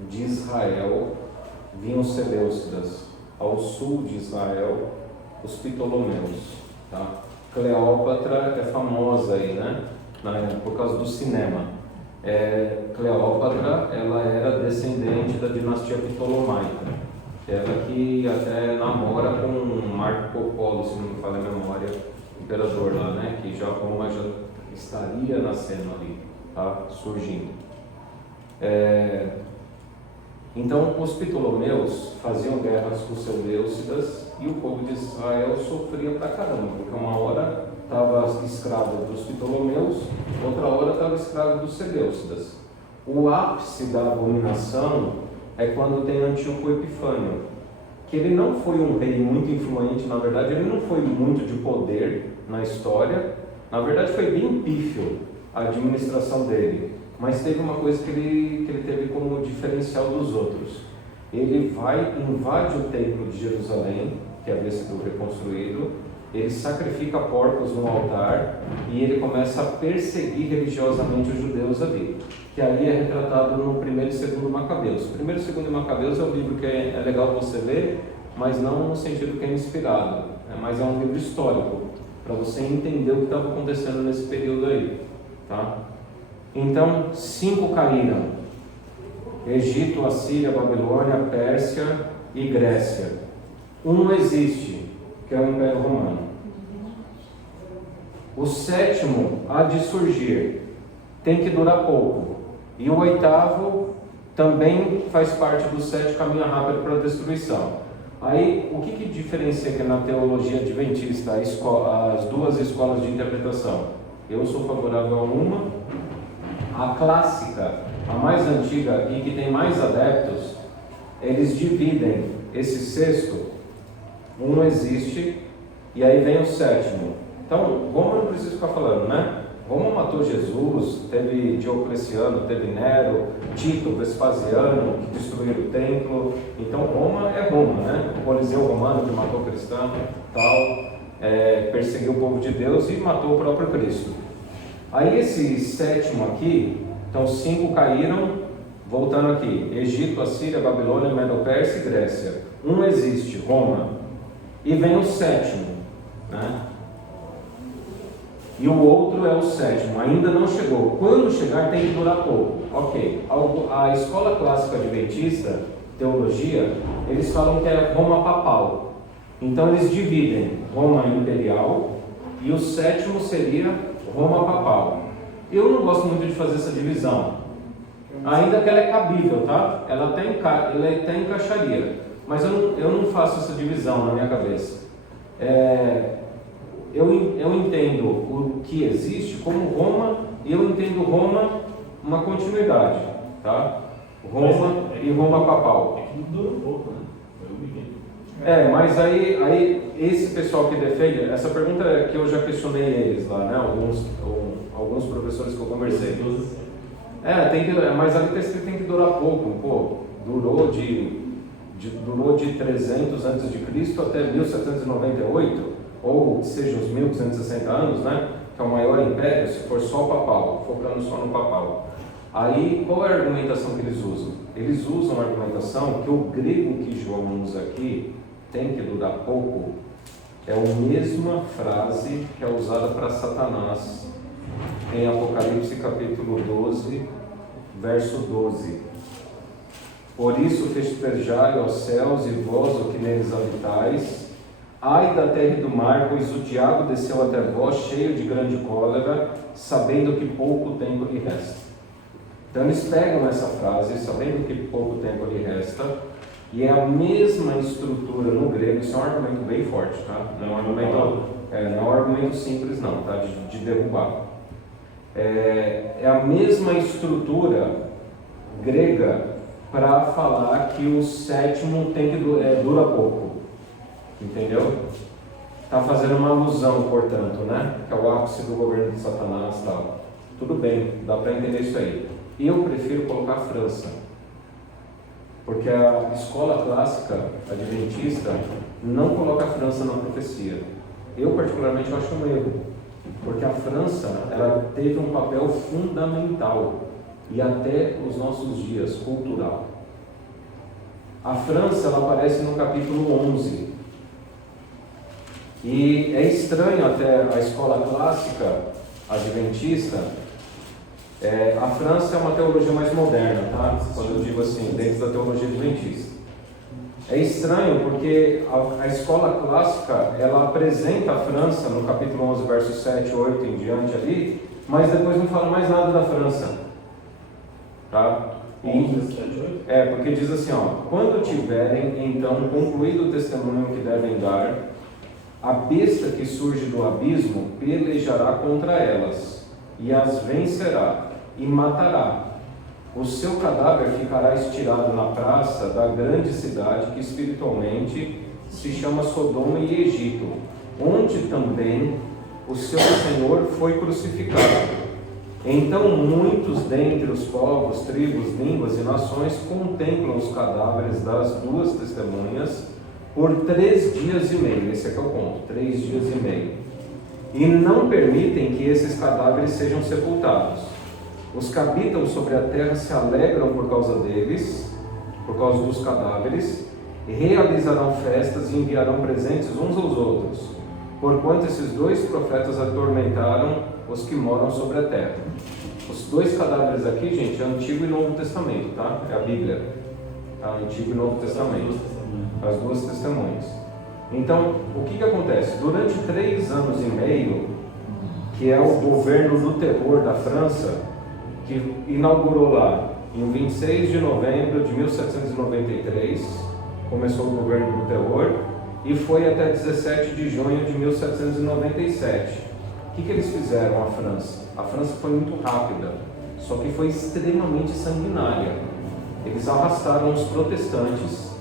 de Israel vinham os Seleucidas, ao sul de Israel os Ptolomeus. Tá? Cleópatra é famosa aí, né? Por causa do cinema. Cleópatra, ela era descendente da dinastia Ptolomaica. Ela que até namora com Marco Polo, se não me falha a memória, imperador lá, né? Que já Roma já estaria nascendo ali, tá? Surgindo. Então, os Ptolomeus faziam guerras com os Seleucidas e o povo de Israel sofria pra caramba, porque uma hora estava escravo dos Ptolomeus, outra hora estava escravo dos Seleucidas. O ápice da abominação é quando tem Antíoco Epifânio, que ele não foi um rei muito influente, na verdade ele não foi muito de poder na história, na verdade foi bem pífio a administração dele, mas teve uma coisa que ele teve como diferencial dos outros. Ele invade o templo de Jerusalém, que havia sido reconstruído, ele sacrifica porcos no altar e ele começa a perseguir religiosamente os judeus ali, que aí é retratado no 1º e 2º Macabeus. O 1º e 2º Macabeus é um livro que é legal você ler, mas não no sentido que é inspirado, mas é um livro histórico, para você entender o que estava acontecendo nesse período aí, tá? Então, 5 caíram: Egito, Assíria, Babilônia, Pérsia e Grécia. 1 existe, que é o Império Romano. O 7º há de surgir, tem que durar pouco. E o 8º também faz parte do 7, caminha rápido para a destruição. Aí, o que diferencia aqui na teologia adventista as duas escolas de interpretação? Eu sou favorável a uma. A clássica, a mais antiga e que tem mais adeptos, eles dividem esse 6º, 1 existe, e aí vem o 7º. Então, Roma não precisa ficar falando, né? Roma matou Jesus, teve Diocleciano, teve Nero, Tito, Vespasiano, que destruíram o templo. Então Roma é Roma, né? O Coliseu romano que matou cristão, perseguiu o povo de Deus e matou o próprio Cristo. Aí esse 7º aqui, então 5 caíram, voltando aqui: Egito, Assíria, Babilônia, Medo-Pérsia e Grécia. 1 existe, Roma. E vem o 7º, né? E o outro é o 7º, ainda não chegou. Quando chegar tem que durar pouco. Ok. A escola clássica adventista, teologia, eles falam que é Roma papal. Então eles dividem Roma imperial e o 7º seria Roma papal. Eu não gosto muito de fazer essa divisão, ainda que ela é cabível, tá? Ela até encaixaria, mas eu não faço essa divisão na minha cabeça. Eu entendo o que existe como Roma, e eu entendo Roma uma continuidade, tá? Roma e Roma papal. É que não durou pouco, né? Mas aí esse pessoal que defende, essa pergunta que eu já questionei eles lá, né? Alguns professores que eu conversei. Mas ali tem que durar pouco, pô. Durou de 300 a.C. até 1798. Ou seja, os 1260 anos, né? Que é o maior império, se for só o papal, focando só no papal. Aí, qual é a argumentação que eles usam? Eles usam a argumentação que o grego que João usa aqui, tem que durar pouco, é a mesma frase que é usada para Satanás em Apocalipse capítulo 12, verso 12. Por isso festejai aos céus e vós, o que neles habitais, ai da terra e do mar, pois o diabo desceu até vós, cheio de grande cólera, sabendo que pouco tempo lhe resta. Então eles pegam essa frase, sabendo que pouco tempo lhe resta, e é a mesma estrutura no grego. Isso é um argumento bem forte, tá? Não é um argumento simples não, tá? De derrubar. É a mesma estrutura grega para falar que o 7º dura pouco. Entendeu? Está fazendo uma alusão, portanto, né? Que é o ápice do governo de Satanás e tal. Tudo bem, dá para entender isso aí. Eu prefiro colocar a França, porque a escola clássica adventista não coloca a França na profecia. Eu particularmente acho um erro, porque a França ela teve um papel fundamental e até os nossos dias cultural. A França ela aparece no capítulo 11. E é estranho até a escola clássica adventista, a França é uma teologia mais moderna, tá? Quando eu digo assim, dentro da teologia adventista. É estranho porque a escola clássica, ela apresenta a França no capítulo 11, verso 7, 8 em diante ali, mas depois não fala mais nada da França. Tá? 11, 7, 8? Porque diz assim, quando tiverem então concluído o testemunho que devem dar, a besta que surge do abismo pelejará contra elas, e as vencerá, e matará. O seu cadáver ficará estirado na praça da grande cidade, que espiritualmente se chama Sodoma e Egito, onde também o seu Senhor foi crucificado. Então muitos dentre os povos, tribos, línguas e nações contemplam os cadáveres das duas testemunhas por 3 dias e meio. Esse aqui é o ponto, 3 dias e meio. E não permitem que esses cadáveres sejam sepultados. Os que habitam sobre a terra se alegram por causa deles, por causa dos cadáveres, realizarão festas e enviarão presentes uns aos outros, porquanto esses 2 profetas atormentaram os que moram sobre a terra. Os 2 cadáveres aqui, gente, é Antigo e Novo Testamento, tá? É a Bíblia, tá? Antigo e Novo Testamento, as 2 testemunhas. Então, o que acontece? Durante 3 anos e meio, que é o governo do terror da França, que inaugurou lá em 26 de novembro de 1793, começou o governo do terror, e foi até 17 de junho de 1797. O que eles fizeram, a França? A França foi muito rápida, só que foi extremamente sanguinária. Eles arrastaram os protestantes,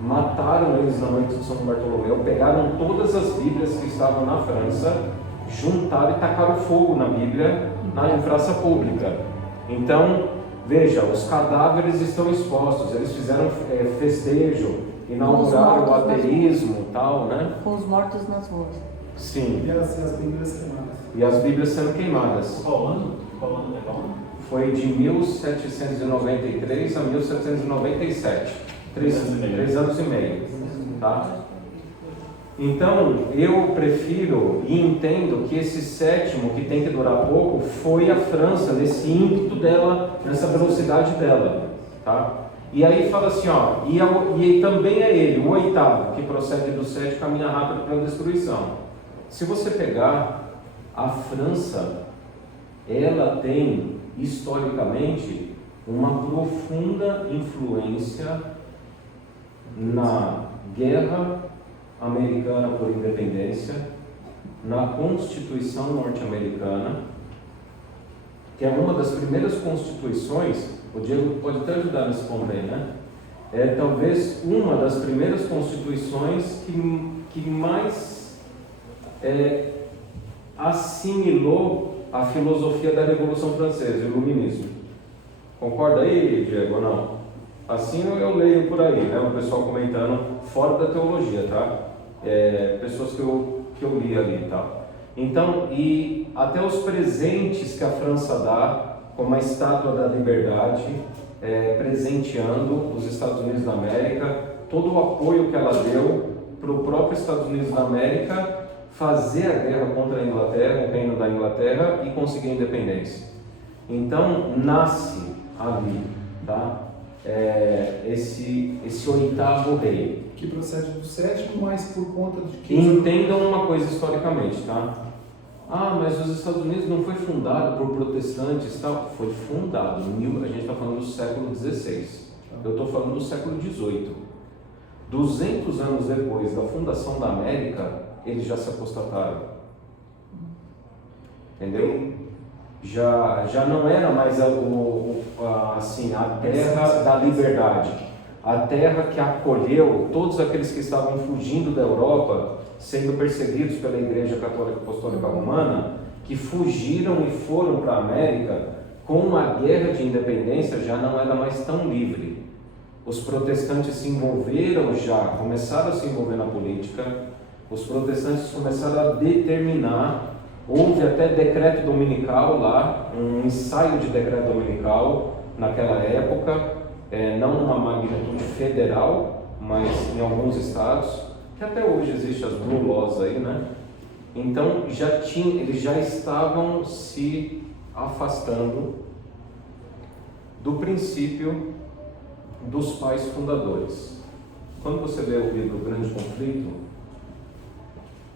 mataram eles na noite de São Bartolomeu, pegaram todas as Bíblias que estavam na França, juntaram e tacaram fogo na Bíblia na praça pública. Então, veja, os cadáveres estão expostos, eles fizeram festejo, inauguraram o ateísmo e tal, né? Com os mortos nas ruas. Sim. E as Bíblias queimadas. E as Bíblias sendo queimadas. Qual ano? Qual ano? Foi de 1793 a 1797. 3 anos e meio. Tá? Então, eu prefiro e entendo que esse 7º, que tem que durar pouco, foi a França, nesse ímpeto dela, nessa velocidade dela. Tá? E aí fala assim, ó, e também é ele, o 8º, que procede do 7, caminha rápido para a destruição. Se você pegar a França, ela tem, historicamente, uma profunda influência na guerra americana por independência, na Constituição norte-americana, que é uma das primeiras constituições. O Diego pode até ajudar nesse ponto aí, né? É talvez uma das primeiras constituições que mais assimilou a filosofia da Revolução Francesa, o Iluminismo. Concorda aí, Diego, ou não? Assim eu leio por aí, né? O pessoal comentando fora da teologia, tá? Pessoas que eu li ali e tal. Então, e até os presentes que a França dá, como a Estátua da Liberdade, presenteando os Estados Unidos da América, todo o apoio que ela deu para o próprio Estados Unidos da América fazer a guerra contra a Inglaterra, o reino da Inglaterra, e conseguir a independência. Então, nasce ali, tá? Esse 8º rei. Que procede do 7º, mas por conta de que... Entendam uma coisa historicamente, tá? Ah, mas os Estados Unidos não foi fundado por protestantes e tal. Foi fundado, a gente está falando do século XVI. Eu estou falando do século XVIII. 200 anos depois da fundação da América, eles já se apostataram. Entendeu? Já não era mais assim, a terra da liberdade, a terra que acolheu todos aqueles que estavam fugindo da Europa, sendo perseguidos pela Igreja Católica Apostólica Romana, que fugiram e foram para a América. Com a guerra de independência já não era mais tão livre. Os protestantes se envolveram já, começaram a se envolver na política, os protestantes começaram a determinar. Houve até decreto dominical lá, um ensaio de decreto dominical naquela época, não numa magnitude federal, mas em alguns estados, que até hoje existe as Blue Laws aí, né? Então eles já estavam se afastando do princípio dos pais fundadores. Quando você lê o livro Grande Conflito,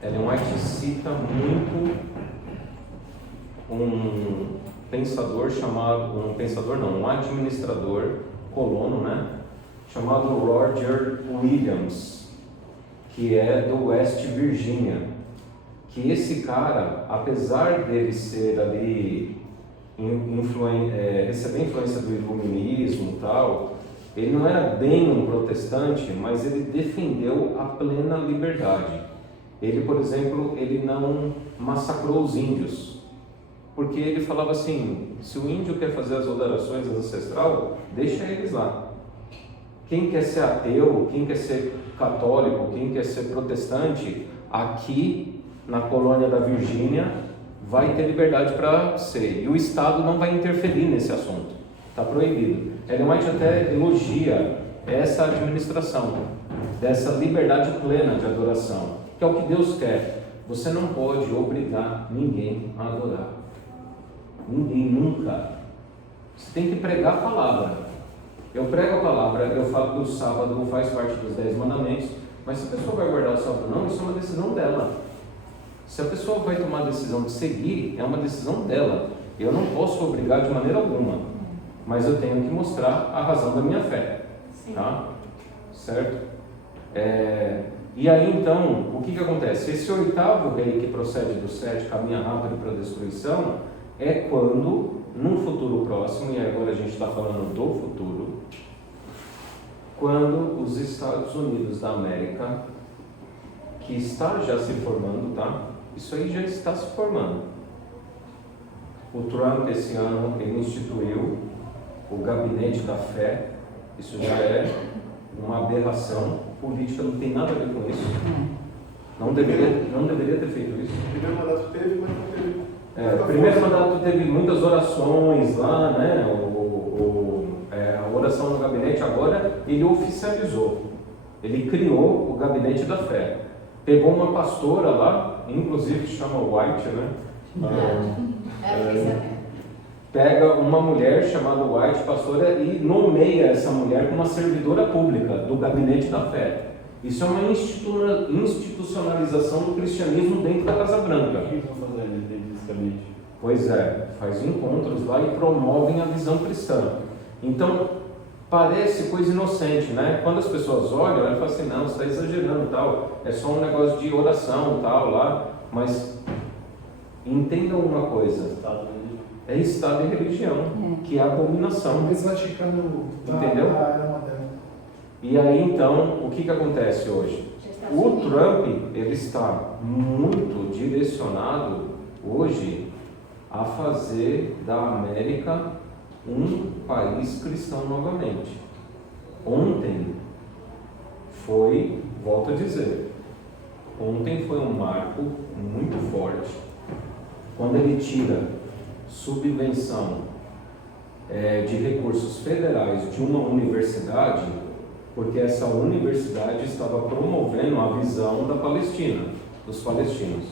Ellen White cita muito um administrador colono, né? Chamado Roger Williams, que é do West Virginia. Que esse cara, apesar dele ser ali receber influência do iluminismo e tal, ele não era bem um protestante, mas ele defendeu a plena liberdade. Ele, por exemplo, ele não massacrou os índios, porque ele falava assim: se o índio quer fazer as adorações ancestrais, deixa eles lá. Quem quer ser ateu, quem quer ser católico, quem quer ser protestante, aqui na colônia da Virgínia vai ter liberdade para ser. E o Estado não vai interferir nesse assunto. Está proibido. Ellen White até elogia essa administração, dessa liberdade plena de adoração, que é o que Deus quer. Você não pode obrigar ninguém a adorar. Ninguém, nunca. Você tem que pregar a palavra. Eu prego a palavra, eu falo que o sábado não faz parte dos 10 mandamentos, mas se a pessoa vai guardar o sábado ou não, isso é uma decisão dela. Se a pessoa vai tomar a decisão de seguir, é uma decisão dela. Eu não posso obrigar de maneira alguma, mas eu tenho que mostrar a razão da minha fé. Tá? Certo? E aí então, o que acontece? Esse 8º rei que procede do 7, caminha rápido para a destruição, é quando, num futuro próximo, e agora a gente está falando do futuro, quando os Estados Unidos da América, que está já se formando, tá? Isso aí já está se formando. O Trump, esse ano, ele instituiu o Gabinete da Fé. Isso já é uma aberração política, não tem nada a ver com isso. Não deveria ter feito isso. O primeiro mandato teve, mas não teve. O primeiro mandato teve muitas orações lá, né? A oração no gabinete. Agora ele oficializou. Ele criou o Gabinete da Fé. Pegou uma pastora lá, inclusive que chama White, né? Pega uma mulher chamada White, pastora, e nomeia essa mulher como uma servidora pública do Gabinete da Fé. Isso é uma institucionalização do cristianismo dentro da Casa Branca. O que eles vão fazer dentro desse gabinete? Pois é, faz encontros lá e promovem a visão cristã. Então, parece coisa inocente, né? Quando as pessoas olham, elas falam assim, não, você está exagerando, tal, é só um negócio de oração, tal, lá, mas entendam uma coisa, é Estado e religião, que é abominação. Esse Vaticano Entendeu? era moderno. E aí então, o que acontece hoje? O Trump, ele está muito direcionado hoje a fazer da América um país cristão novamente. Ontem foi, volto a dizer, ontem foi um marco muito forte, quando ele tira subvenção de recursos federais de uma universidade, porque essa universidade estava promovendo a visão da Palestina, dos palestinos.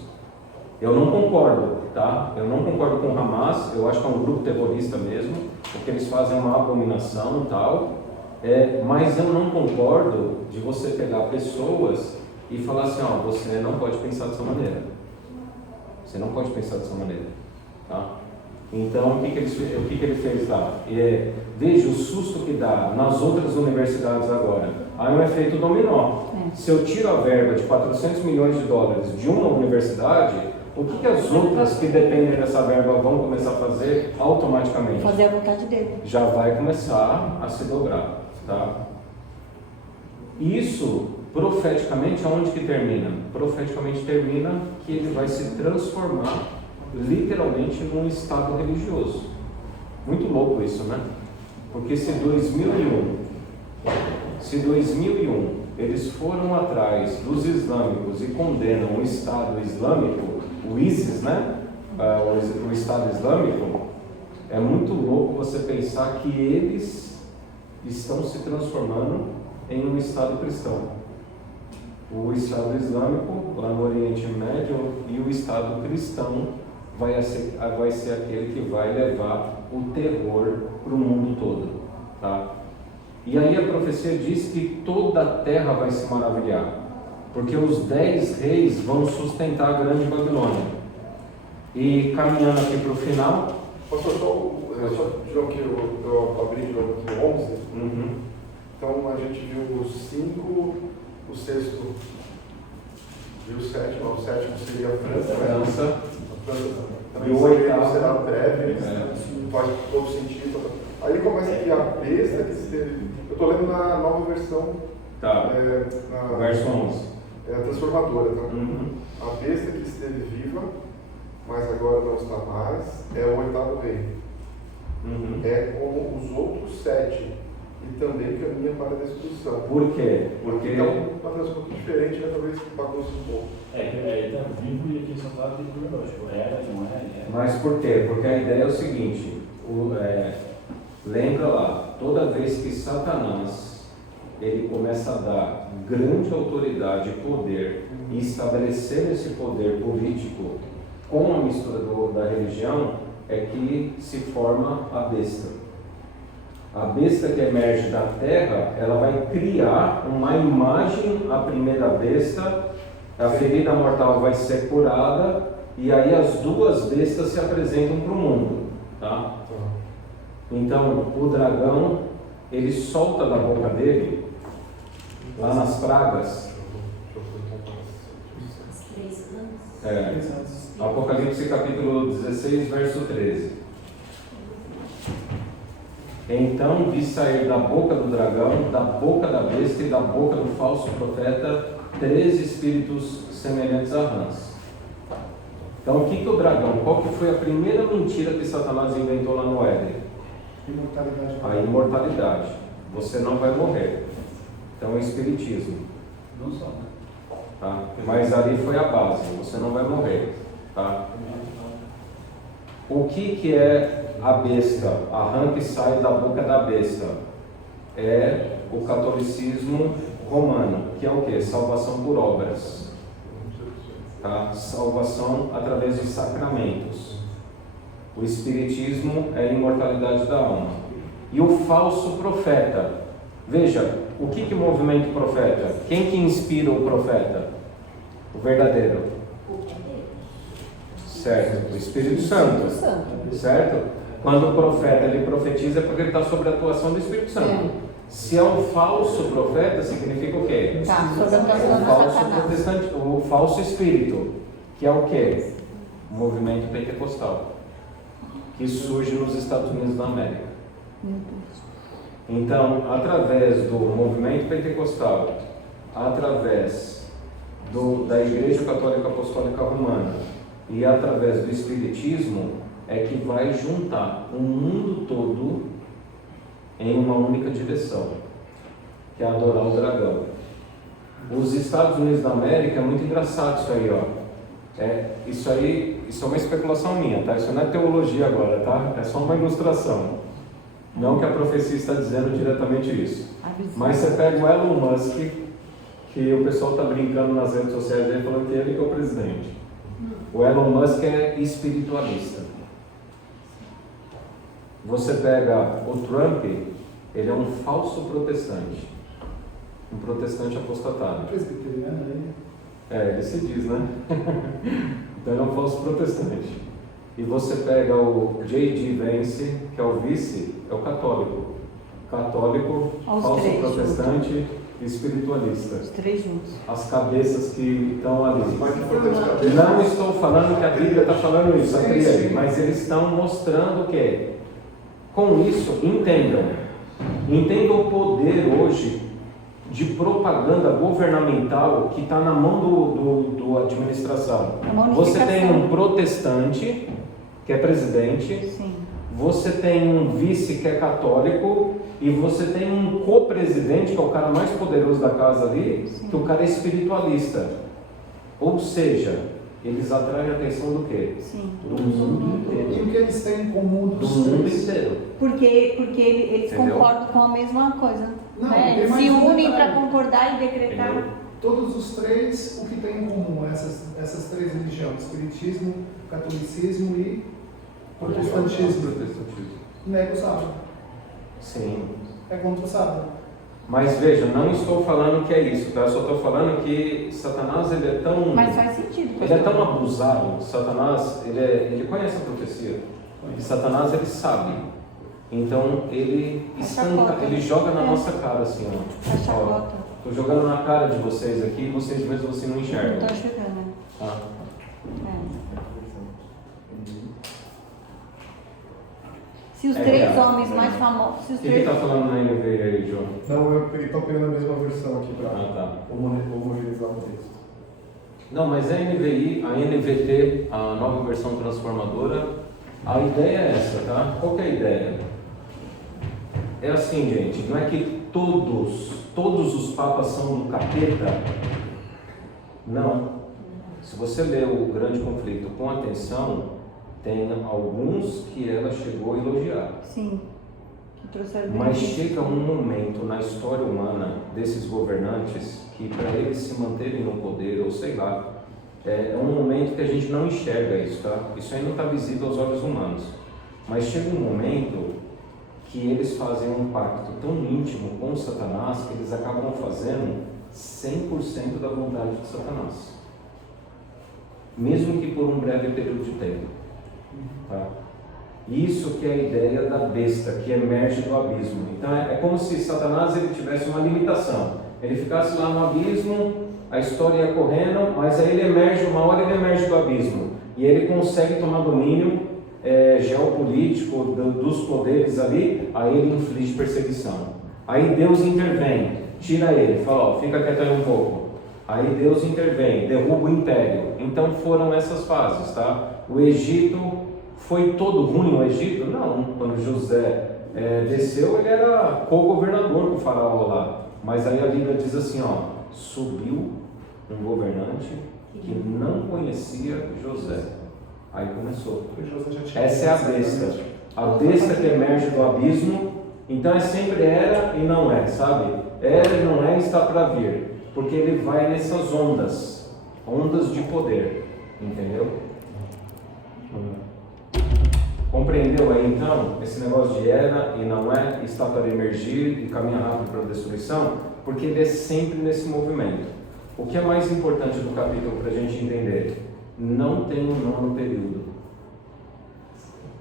Eu não concordo, tá? Eu não concordo com o Hamas, eu acho que é um grupo terrorista mesmo, porque eles fazem uma abominação e tal, mas eu não concordo de você pegar pessoas e falar assim, ó, você não pode pensar dessa maneira. Você não pode pensar dessa maneira, tá? Então, o que ele fez lá? Veja o susto que dá nas outras universidades agora. Aí é um efeito dominó. Se eu tiro a verba de 400 milhões de dólares de uma universidade, o que as outras que dependem dessa verba vão começar a fazer automaticamente? Fazer a vontade dele. Já vai começar a se dobrar, tá? Isso, profeticamente, aonde que termina? Profeticamente termina que ele vai se transformar literalmente num estado religioso. Muito louco isso, né? Porque se 2001 eles foram atrás dos islâmicos e condenam o Estado Islâmico, o ISIS, né? O Estado Islâmico, é muito louco você pensar que eles estão se transformando em um Estado cristão. O Estado Islâmico, lá no Oriente Médio, e o Estado cristão vai ser aquele que vai levar o terror para o mundo todo, tá? E aí a profecia diz que toda a terra vai se maravilhar, porque os 10 reis vão sustentar a grande Babilônia. E caminhando aqui para o final... Pastor, só João, que eu abri de novo aqui o 11. Então a gente viu o 5, o 6º e o 7º. O 7º seria a França. A França também E o 8º será breve, faz todo sentido. Aí começa aqui a besta que esteve. Eu estou lendo na nova versão. Tá. Verso 11. É a transformadora, tá? A besta que esteve viva, mas agora não está mais, é o 8º rei. É como os outros 7 e também caminha para a destruição. Por quê? Porque Então, uma tradução um pouquinho diferente, né? Talvez bagunça um pouco. Ele tá vivo e aqui só fala de biológico. Era, não é? Mas por quê? Porque a ideia é o seguinte, lembra lá, toda vez que Satanás ele começa a dar grande autoridade e poder e estabelecer esse poder político com a mistura da religião, é que se forma a besta. A besta que emerge da terra, ela vai criar uma imagem, a primeira besta, a ferida mortal vai ser curada, e aí as duas bestas se apresentam para o mundo, tá? Então, o dragão, ele solta da boca dele, lá nas pragas, Apocalipse capítulo 16, verso 13. Então vi sair da boca do dragão, da boca da besta e da boca do falso profeta 13 espíritos semelhantes a rãs. Então o que o dragão, qual que foi a primeira mentira que Satanás inventou lá no Éden? Imortalidade. A imortalidade. Você não vai morrer. Então é o espiritismo. Não só, né? Tá? Mas ali foi a base, você não vai morrer. Tá? O que é a besta? A rã que sai da boca da besta é o catolicismo romano, que é o que? Salvação por obras. Tá? Salvação através de sacramentos. O espiritismo é a imortalidade da alma. E o falso profeta, veja, o que movimenta o profeta? Quem que inspira o profeta? O verdadeiro. Certo, o Espírito Santo. Certo? Quando o profeta ele profetiza é porque ele está sob a atuação do Espírito Santo. Se é um falso profeta, significa o quê? Tá, sob a atuação O da falso Satanás. protestante, o falso espírito, que é o quê? O movimento pentecostal, que surge nos Estados Unidos da América. Então, através do movimento pentecostal, através da Igreja Católica Apostólica Romana e através do Espiritismo, é que vai juntar o mundo todo em uma única direção, que é adorar o dragão. Os Estados Unidos da América, é muito engraçado isso aí, ó. Isso é uma especulação minha, tá? Isso não é teologia agora, tá? É só uma ilustração. Não que a profecia está dizendo diretamente isso. Mas você pega o Elon Musk, que o pessoal está brincando nas redes sociais aí, falando que ele que é o presidente. O Elon Musk é espiritualista. Você pega o Trump, ele é um falso protestante. Um protestante apostatado. Presbiteriano aí. Ele se diz, né? Então ele é um falso protestante. E você pega o J.D. Vance, que é o vice, é o católico. Católico, falso protestante e espiritualista. Os três juntos. As cabeças que estão ali. Mas que importante cabeça. Não estou falando que a Bíblia está falando isso, Sim, acredite, sim. mas eles estão mostrando que, com isso, entendam o poder hoje de propaganda governamental que está na mão do administração. Você tem um protestante que é presidente, Sim. você tem um vice que é católico e você tem um co-presidente que é o cara mais poderoso da casa ali, Sim. que o cara é espiritualista. Ou seja, eles atraem a atenção do quê? Sim. Do mundo E o inteiro. que eles têm em comum Do dos mundo três? inteiro. Porque eles Entendeu? concordam com a mesma coisa. Não, Né? tem Eles mais se um unem detalhe. para concordar e decretar. Entendeu? Todos os três, o que tem em comum? Essas três religiões: Espiritismo, Catolicismo e Protestantismo. Protestantismo. Nega o sábado. Sim. É contra o sábado. Mas veja, não estou falando que é isso, tá? Eu só estou falando que Satanás ele é tão... Mas faz sentido. Ele é tão abusado, Satanás, ele conhece a profecia. E Satanás, ele sabe. Então, ele chacota. ele joga na É. nossa cara, assim, ó. A chacota. Estou jogando na cara de vocês aqui, vocês mesmos assim não Não enxergam. estou chegando, né? Tá? Se os É três verdade. homens mais famosos. Se O os que três... está falando na NVI aí, João? Não, eu estou pegando a mesma versão aqui para Ah, tá. homogeneizar o texto. Não, mas a NVI, a NVT, a nova versão transformadora, a ideia é essa, tá? Qual que é a ideia? é assim, gente, não é que todos os papas são do capeta. Não. Se você ler o Grande Conflito com atenção, tem alguns que ela chegou a elogiar. Sim. Que trouxeram Mas benefício. chega um momento na história humana desses governantes que, para eles se manterem no poder, ou sei lá, é um momento que a gente não enxerga isso, tá? Isso aí não está visível aos olhos humanos. Mas chega um momento que eles fazem um pacto tão íntimo com o Satanás que eles acabam fazendo 100% da vontade de Satanás. Mesmo que por um breve período de tempo. Tá? Isso que é a ideia da besta, que emerge do abismo. Então é como se Satanás ele tivesse uma limitação. Ele ficasse lá no abismo, a história ia correndo, mas aí ele emerge, uma hora ele emerge do abismo. E ele consegue tomar domínio geopolítico dos poderes ali, aí ele inflige perseguição. Aí Deus intervém, tira ele, fala, ó, fica quieto aí um pouco. Aí Deus intervém, derruba o império. Então foram essas fases, tá? O Egito, foi todo ruim o Egito? Não, quando José desceu, ele era co-governador com o faraó lá. Mas aí a Bíblia diz assim, ó, subiu um governante que não conhecia José. Aí começou. Essa é a besta. A besta que emerge do abismo. Então é sempre era e não é, sabe? Era e não é, está para vir. Porque ele vai nessas ondas de poder. Entendeu? Compreendeu aí então esse negócio de era e não é, está para emergir e caminha rápido para a destruição? Porque ele é sempre nesse movimento. O que é mais importante do capítulo para a gente entender? Não tem um nono período.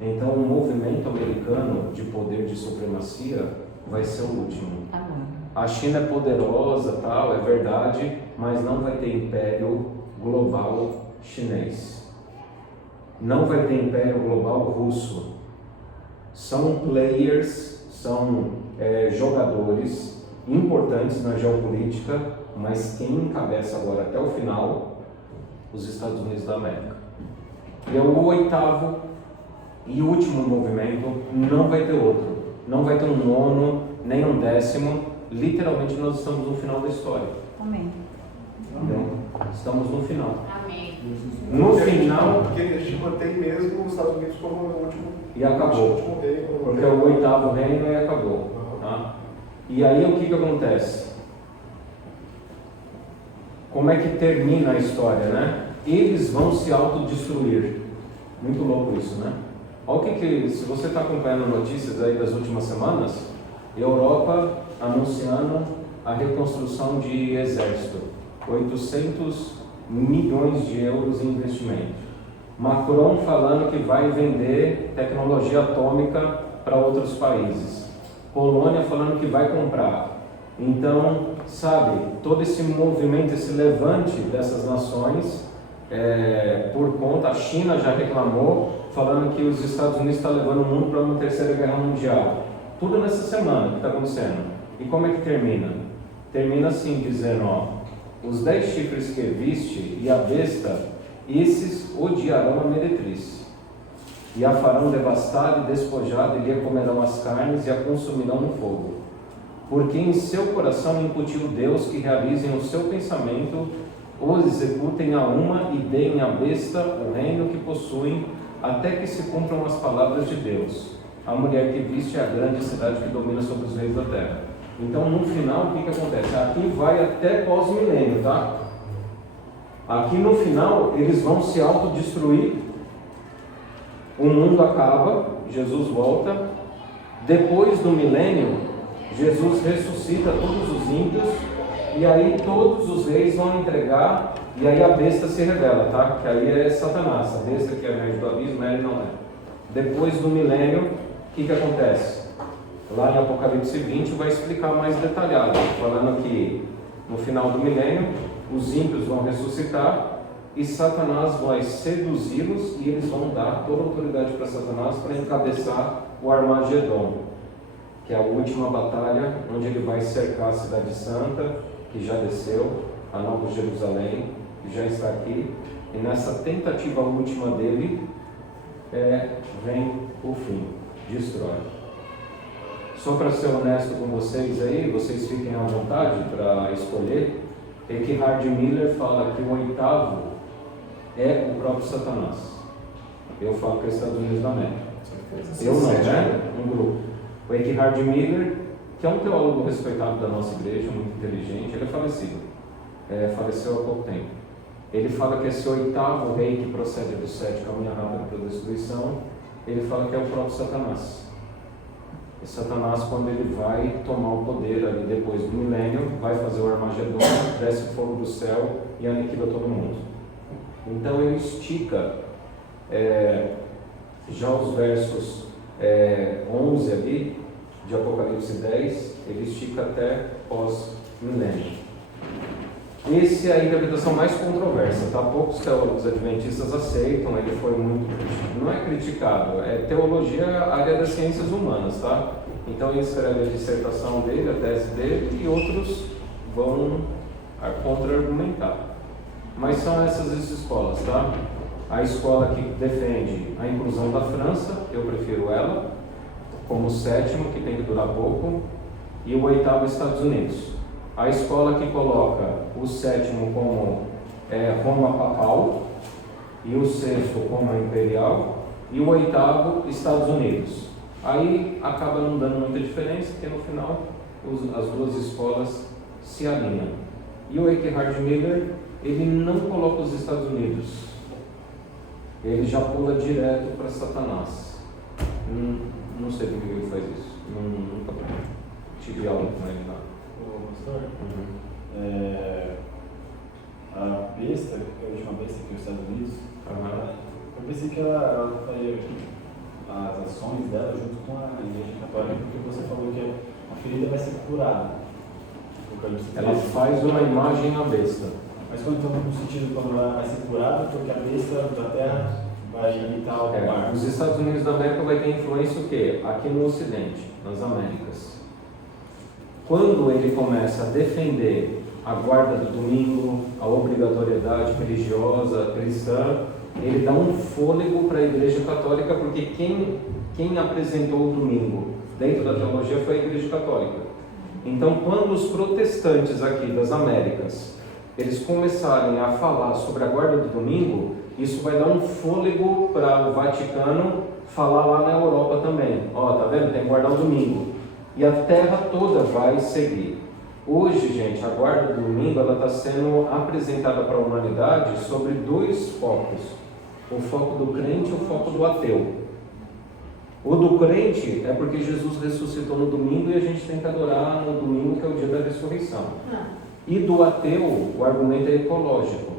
Então o movimento americano de poder de supremacia vai ser o último. A China é poderosa, tal, é verdade, mas não vai ter império global chinês. Não vai ter império global russo. São players, são jogadores importantes na geopolítica, mas quem encabeça agora até o final, os Estados Unidos da América. E é o oitavo e último movimento, não vai ter outro. Não vai ter um nono, nem um décimo. Literalmente nós estamos no final da história. Amém. Então, estamos no final. Amém. No final. Porque a gente mantém mesmo os Estados Unidos como o último. E acabou. Porque é o oitavo reino e acabou. Tá? E aí o que acontece? Como é que termina a história, né? Eles vão se autodestruir. Muito louco isso, né? Olha se você está acompanhando notícias aí das últimas semanas, Europa anunciando a reconstrução de exército, 800 milhões de euros em investimento. Macron falando que vai vender tecnologia atômica para outros países. Polônia falando que vai comprar. Então, sabe, todo esse movimento, esse levante dessas nações, por conta, a China já reclamou, falando que os Estados Unidos estão levando o mundo para uma terceira guerra mundial. Tudo nessa semana que está acontecendo. E como é que termina? Termina assim, dizendo, ó, os 10 chifres que viste e a besta, esses odiarão a meretriz. E a farão devastada e despojada, e lhe comerão as carnes e a consumirão no fogo. Porque em seu coração incutiu Deus que realizem o seu pensamento, ou executem a uma e deem à besta o reino que possuem, até que se cumpram as palavras de Deus. A mulher que viste é a grande cidade que domina sobre os reis da terra. Então, no final, o que acontece? Aqui vai até pós-milênio, tá? Aqui no final, eles vão se autodestruir, o mundo acaba, Jesus volta, depois do milênio, Jesus ressuscita todos os ímpios, e aí todos os reis vão entregar, e aí a besta se revela, tá? Que aí é Satanás, a besta que é médio do abismo, ele não é. Depois do milênio, o que acontece? Lá em Apocalipse 20 vai explicar mais detalhado, falando que no final do milênio, os ímpios vão ressuscitar, e Satanás vai seduzi-los, e eles vão dar toda a autoridade para Satanás para encabeçar o Armagedon, que é a última batalha, onde ele vai cercar a cidade santa, que já desceu, a Nova Jerusalém, que já está aqui, e nessa tentativa última dele, vem o fim, destrói. só para ser honesto com vocês aí, vocês fiquem à vontade para escolher. Eckhard Miller fala que o oitavo é o próprio Satanás. Eu falo que é os Estados Unidos da América. Eu não, né? Um grupo. O Eckhard Miller, que é um teólogo respeitado da nossa igreja, muito inteligente, ele é falecido. Faleceu há pouco tempo. Ele fala que esse oitavo rei que procede do 7, caminha rápido para a destruição, ele fala que é o próprio Satanás. E Satanás, quando ele vai tomar o poder ali depois do milênio, vai fazer o Armagedon, desce fogo do céu e aniquila todo mundo. Então ele estica já os versos 11 ali, de Apocalipse 10, ele estica até pós-milênio. Essa é a interpretação mais controversa, tá? Poucos teólogos adventistas aceitam, ele foi muito, não é criticado, é teologia, área das ciências humanas, tá? Então ele escreve a dissertação dele, a tese dele, e outros vão contra-argumentar. Mas são essas escolas, tá? A escola que defende a inclusão da França, eu prefiro ela, como o sétimo, que tem que durar pouco, e o oitavo, Estados Unidos. A escola que coloca o sétimo como Roma papal, e o sexto como imperial, e o oitavo, Estados Unidos. Aí acaba não dando muita diferença, porque no final as duas escolas se alinham. E o Eckhard Miller, ele não coloca os Estados Unidos, ele já pula direto para Satanás. Não sei por que ele faz isso, nunca tive aula com ele lá. Pastor, a besta, que é a última besta que é os Estados Unidos, eu pensei que ela faria as ações dela junto com a Igreja Católica, porque você falou que a ferida vai ser curada. Ela faz uma imagem à besta. Mas quando estamos no sentido quando ela vai ser curada, porque a besta da terra vai imitar o mar. Os Estados Unidos da América vai ter influência o quê? Aqui no Ocidente, nas Américas. Quando ele começa a defender a guarda do domingo, a obrigatoriedade religiosa, cristã, ele dá um fôlego para a Igreja Católica, porque quem apresentou o domingo dentro da teologia foi a Igreja Católica. Então, quando os protestantes aqui das Américas, eles começarem a falar sobre a guarda do domingo, isso vai dar um fôlego para o Vaticano falar lá na Europa também. Ó, tá vendo? Tem que guardar o domingo. E a terra toda vai seguir. Hoje, gente, a guarda do domingo está sendo apresentada para a humanidade sobre dois focos. O foco do crente e o foco do ateu. O do crente é porque Jesus ressuscitou no domingo e a gente tem que adorar no domingo, que é o dia da ressurreição. E do ateu, o argumento é ecológico,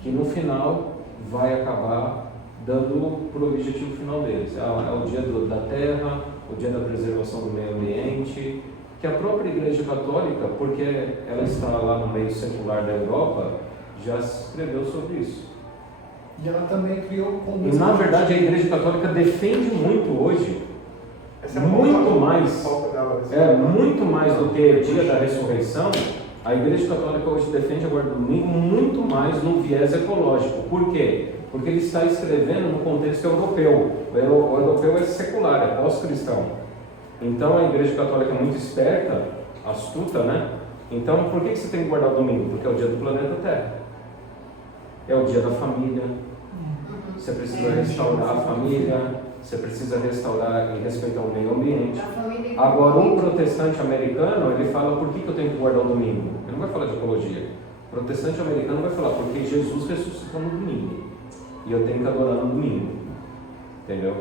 que no final vai acabar dando para o objetivo final deles. É o dia da terra, o dia da preservação do meio ambiente, que a própria Igreja Católica, porque ela está lá no meio secular da Europa, já escreveu sobre isso. E ela também criou como... E na verdade a Igreja Católica defende muito hoje, muito mais do que o dia da ressurreição. A Igreja Católica hoje defende a guarda do domingo muito mais no viés ecológico. Por quê? Porque ele está escrevendo no contexto europeu. O europeu é secular, é pós-cristão. Então a Igreja Católica é muito esperta, astuta, né? Então por que você tem que guardar o domingo? Porque é o dia do planeta Terra. É o dia da família. Você precisa restaurar a família, você precisa restaurar e respeitar o meio ambiente. Agora, o protestante americano, ele fala, por que eu tenho que guardar o domingo? Ele não vai falar de ecologia. O protestante americano vai falar, porque Jesus ressuscitou no domingo. E eu tenho que adorar no domingo. Entendeu?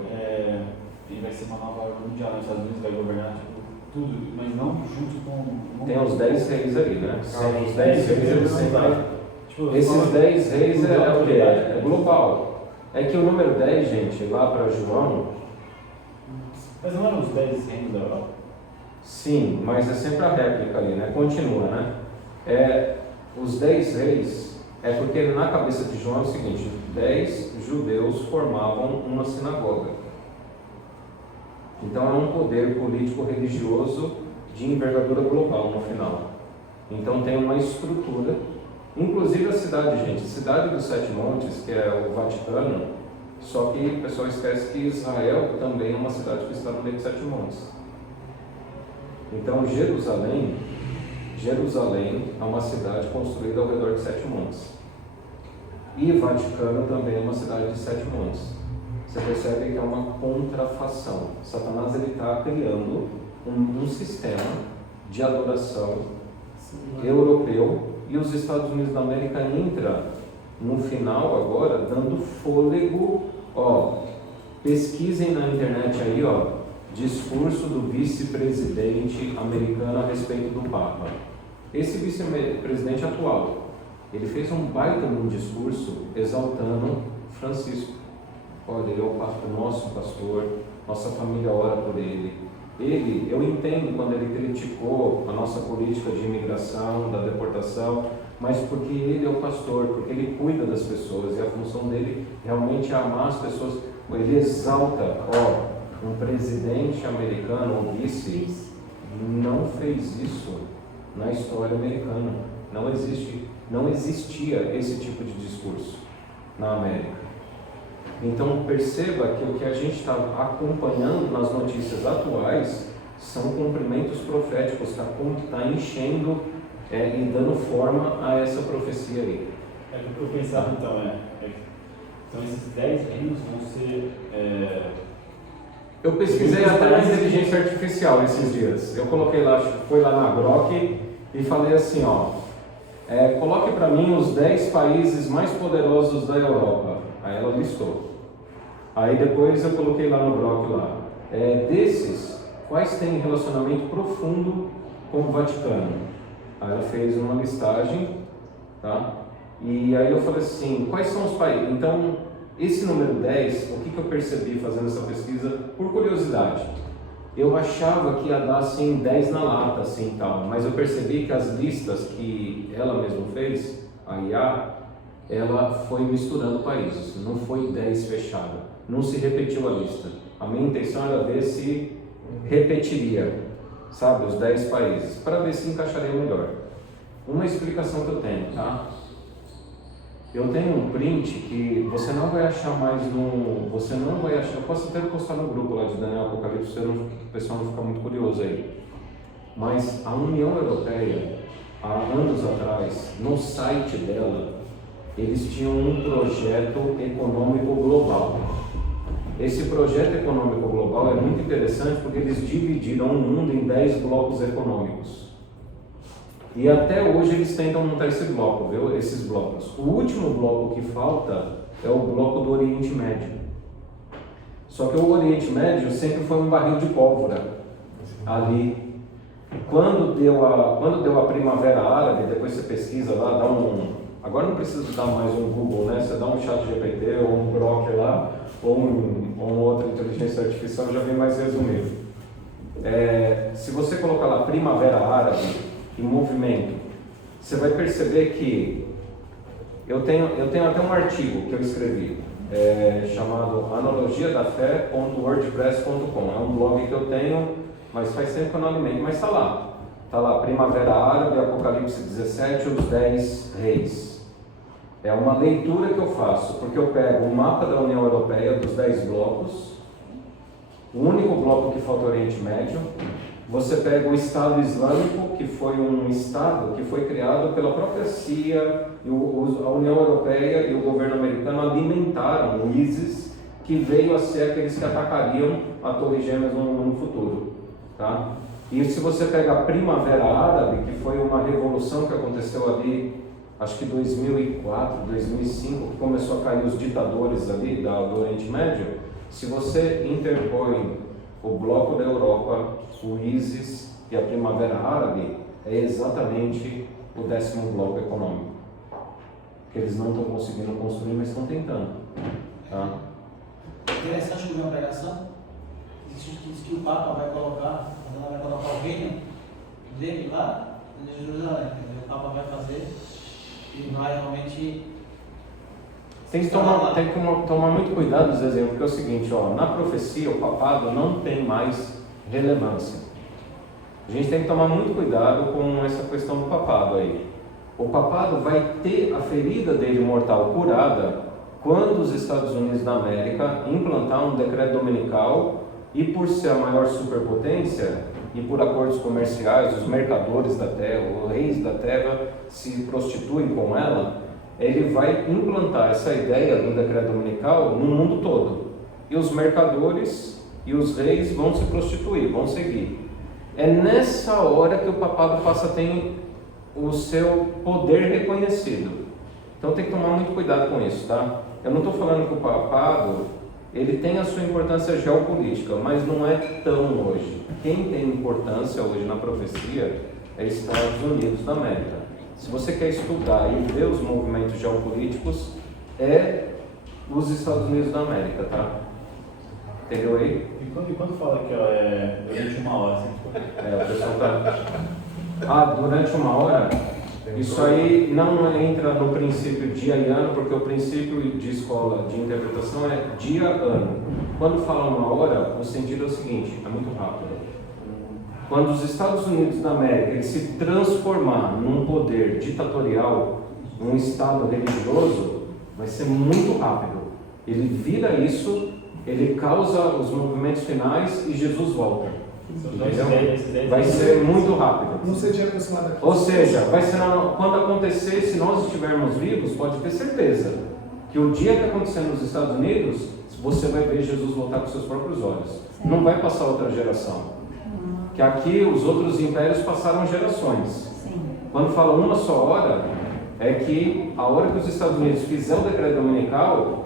E vai ser uma nova ordem mundial, os Estados Unidos vai governar tudo, mas não junto com... Tem os 10 reis ali, né? Os 10 reis, eles sempre... Tipo, esses 10 reis é o quê? É global. É que o número 10, gente, lá para João... Mas não eram os 10 reinos da Europa? Sim, mas é sempre a réplica ali, né? Continua, né? Os 10 reis, é porque na cabeça de João é o seguinte, 10 judeus formavam uma sinagoga. Então é um poder político-religioso de envergadura global no final. Então tem uma estrutura, inclusive a cidade, gente, a cidade dos Sete Montes, que é o Vaticano, só que o pessoal esquece que Israel também é uma cidade que está no meio dos Sete Montes. Então, Jerusalém é uma cidade construída ao redor de 7 montes. E Vaticano também é uma cidade de 7 montes. Você percebe que é uma contrafação. Satanás está criando um sistema de adoração europeu, e os Estados Unidos da América entra no final agora dando fôlego. Pesquisem na internet aí, discurso do vice-presidente americano a respeito do Papa. Esse vice-presidente atual, ele fez um baita num discurso exaltando Francisco. Olha, ele é o nosso pastor, nossa família ora por ele. Eu entendo quando ele criticou a nossa política de imigração, da deportação, mas porque ele é o pastor, porque ele cuida das pessoas, e a função dele realmente é amar as pessoas. Ele exalta, um presidente americano, um vice, não fez isso na história americana. Não existia esse tipo de discurso na América. Então perceba que o que a gente está acompanhando nas notícias atuais são cumprimentos proféticos, está enchendo e dando forma a essa profecia aí. Eu pensava então esses 10 rios vão ser... Eu pesquisei até na inteligência artificial esses dias. Eu coloquei lá, fui lá na Grok e falei assim, coloque para mim os 10 países mais poderosos da Europa. Aí ela listou. Aí depois eu coloquei lá no Grok lá. Desses, quais têm relacionamento profundo com o Vaticano? Aí ela fez uma listagem, tá? E aí eu falei assim, quais são os países? Então, esse número 10, o que eu percebi fazendo essa pesquisa, por curiosidade, eu achava que ia dar assim 10 na lata, assim tal, mas eu percebi que as listas que ela mesma fez, a IA, ela foi misturando países, não foi 10 fechada, não se repetiu a lista. A minha intenção era ver se repetiria, sabe, os 10 países, para ver se encaixaria melhor. Uma explicação que eu tenho, tá? Eu tenho um print que você não vai achar mais eu posso até postar no grupo lá de Daniel Apocalipse, para o pessoal não ficar muito curioso aí. Mas a União Europeia, há anos atrás, no site dela, eles tinham um projeto econômico global. Esse projeto econômico global é muito interessante porque eles dividiram o mundo em 10 blocos econômicos. E até hoje eles tentam montar esse bloco, viu? Esses blocos. O último bloco que falta é o bloco do Oriente Médio. Só que o Oriente Médio sempre foi um barril de pólvora ali. Quando deu a Primavera Árabe, depois você pesquisa lá, agora não precisa dar mais um Google, né? Você dá um chat GPT ou um Grok lá, ou outra inteligência artificial, já vem mais resumido. Se você colocar lá Primavera Árabe e movimento, você vai perceber que eu tenho até um artigo que eu escrevi, chamado analogiadafé.wordpress.com. É um blog que eu tenho, mas faz tempo que eu não alimento, mas está lá Primavera Árabe, Apocalipse 17, os 10 reis. É uma leitura que eu faço, porque eu pego o mapa da União Europeia dos 10 blocos, o único bloco que falta é o Oriente Médio. Você pega o Estado Islâmico, que foi um Estado que foi criado pela própria CIA, a União Europeia e o governo americano alimentaram o ISIS, que veio a ser aqueles que atacariam a Torre Gêmeas no futuro. Tá? E se você pega a Primavera Árabe, que foi uma revolução que aconteceu ali, acho que 2004, 2005, que começou a cair os ditadores ali do Oriente Médio, se você interpõe o bloco da Europa, o ISIS e a Primavera Árabe, é exatamente o 10º bloco econômico. Que eles não estão conseguindo construir, mas estão tentando. Tá? Interessante que uma pregação diz que o Papa vai colocar o reino dele lá em Jerusalém. O Papa vai fazer e vai realmente... Tem que tomar muito cuidado nos exemplos, porque é o seguinte, na profecia o papado não tem mais relevância. A gente tem que tomar muito cuidado com essa questão do papado aí. O papado vai ter a ferida dele mortal curada quando os Estados Unidos da América implantar um decreto dominical E por ser a maior superpotência, e por acordos comerciais, os mercadores da terra, os reis da terra se prostituem com ela, ele vai implantar essa ideia do decreto dominical no mundo todo. E os mercadores e os reis vão se prostituir, vão seguir. É nessa hora que o papado passa a ter o seu poder reconhecido. Então tem que tomar muito cuidado com isso, tá? Eu não estou falando que o papado ele tem a sua importância geopolítica, mas não é tão hoje. Quem tem importância hoje na profecia é Estados Unidos da América. Se você quer estudar e ver os movimentos geopolíticos, é os Estados Unidos da América, tá? Entendeu aí? E quando fala que é durante uma hora, assim, O pessoal tá... durante uma hora? Isso aí não entra no princípio dia e ano, porque o princípio de escola de interpretação é dia-ano. Quando fala uma hora, o sentido é o seguinte, é muito rápido. Quando os Estados Unidos da América ele se transformar num poder ditatorial, num estado religioso, vai ser muito rápido. Ele vira isso, ele causa os movimentos finais e Jesus volta. Entendeu? Vai ser muito rápido. Não sei de aproximadamente. Ou seja, vai ser quando acontecer, se nós estivermos vivos, pode ter certeza que o dia que acontecer nos Estados Unidos, você vai ver Jesus voltar com seus próprios olhos. Não vai passar outra geração. Que aqui os outros impérios passaram gerações. Quando fala uma só hora, é que a hora que os Estados Unidos fizer o decreto dominical,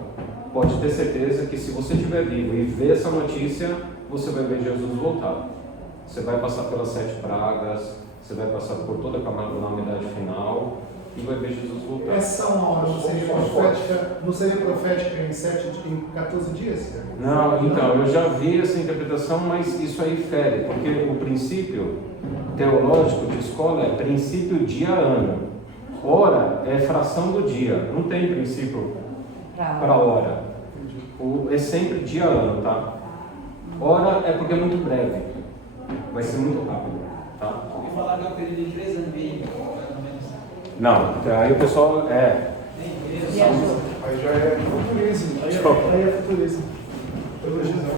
pode ter certeza que se você estiver vivo e ver essa notícia, você vai ver Jesus voltar. Você vai passar pelas 7 pragas, você vai passar por toda a calamidade final e vai ver Jesus voltar. Essa uma hora não seria profética em 14 dias? Não, então, eu já vi essa interpretação, mas isso aí fere, porque o princípio teológico de escola é princípio dia-ano. Hora é fração do dia, não tem princípio para hora. É sempre dia-ano, tá? Hora é porque é muito breve, vai ser muito rápido, tá? Eu ouvi falar que é um período de 3 anos e meio, mais ou menos. Não, aí o pessoal Nem Deus. Aí já é futurismo. Aí é futurismo. Teologia.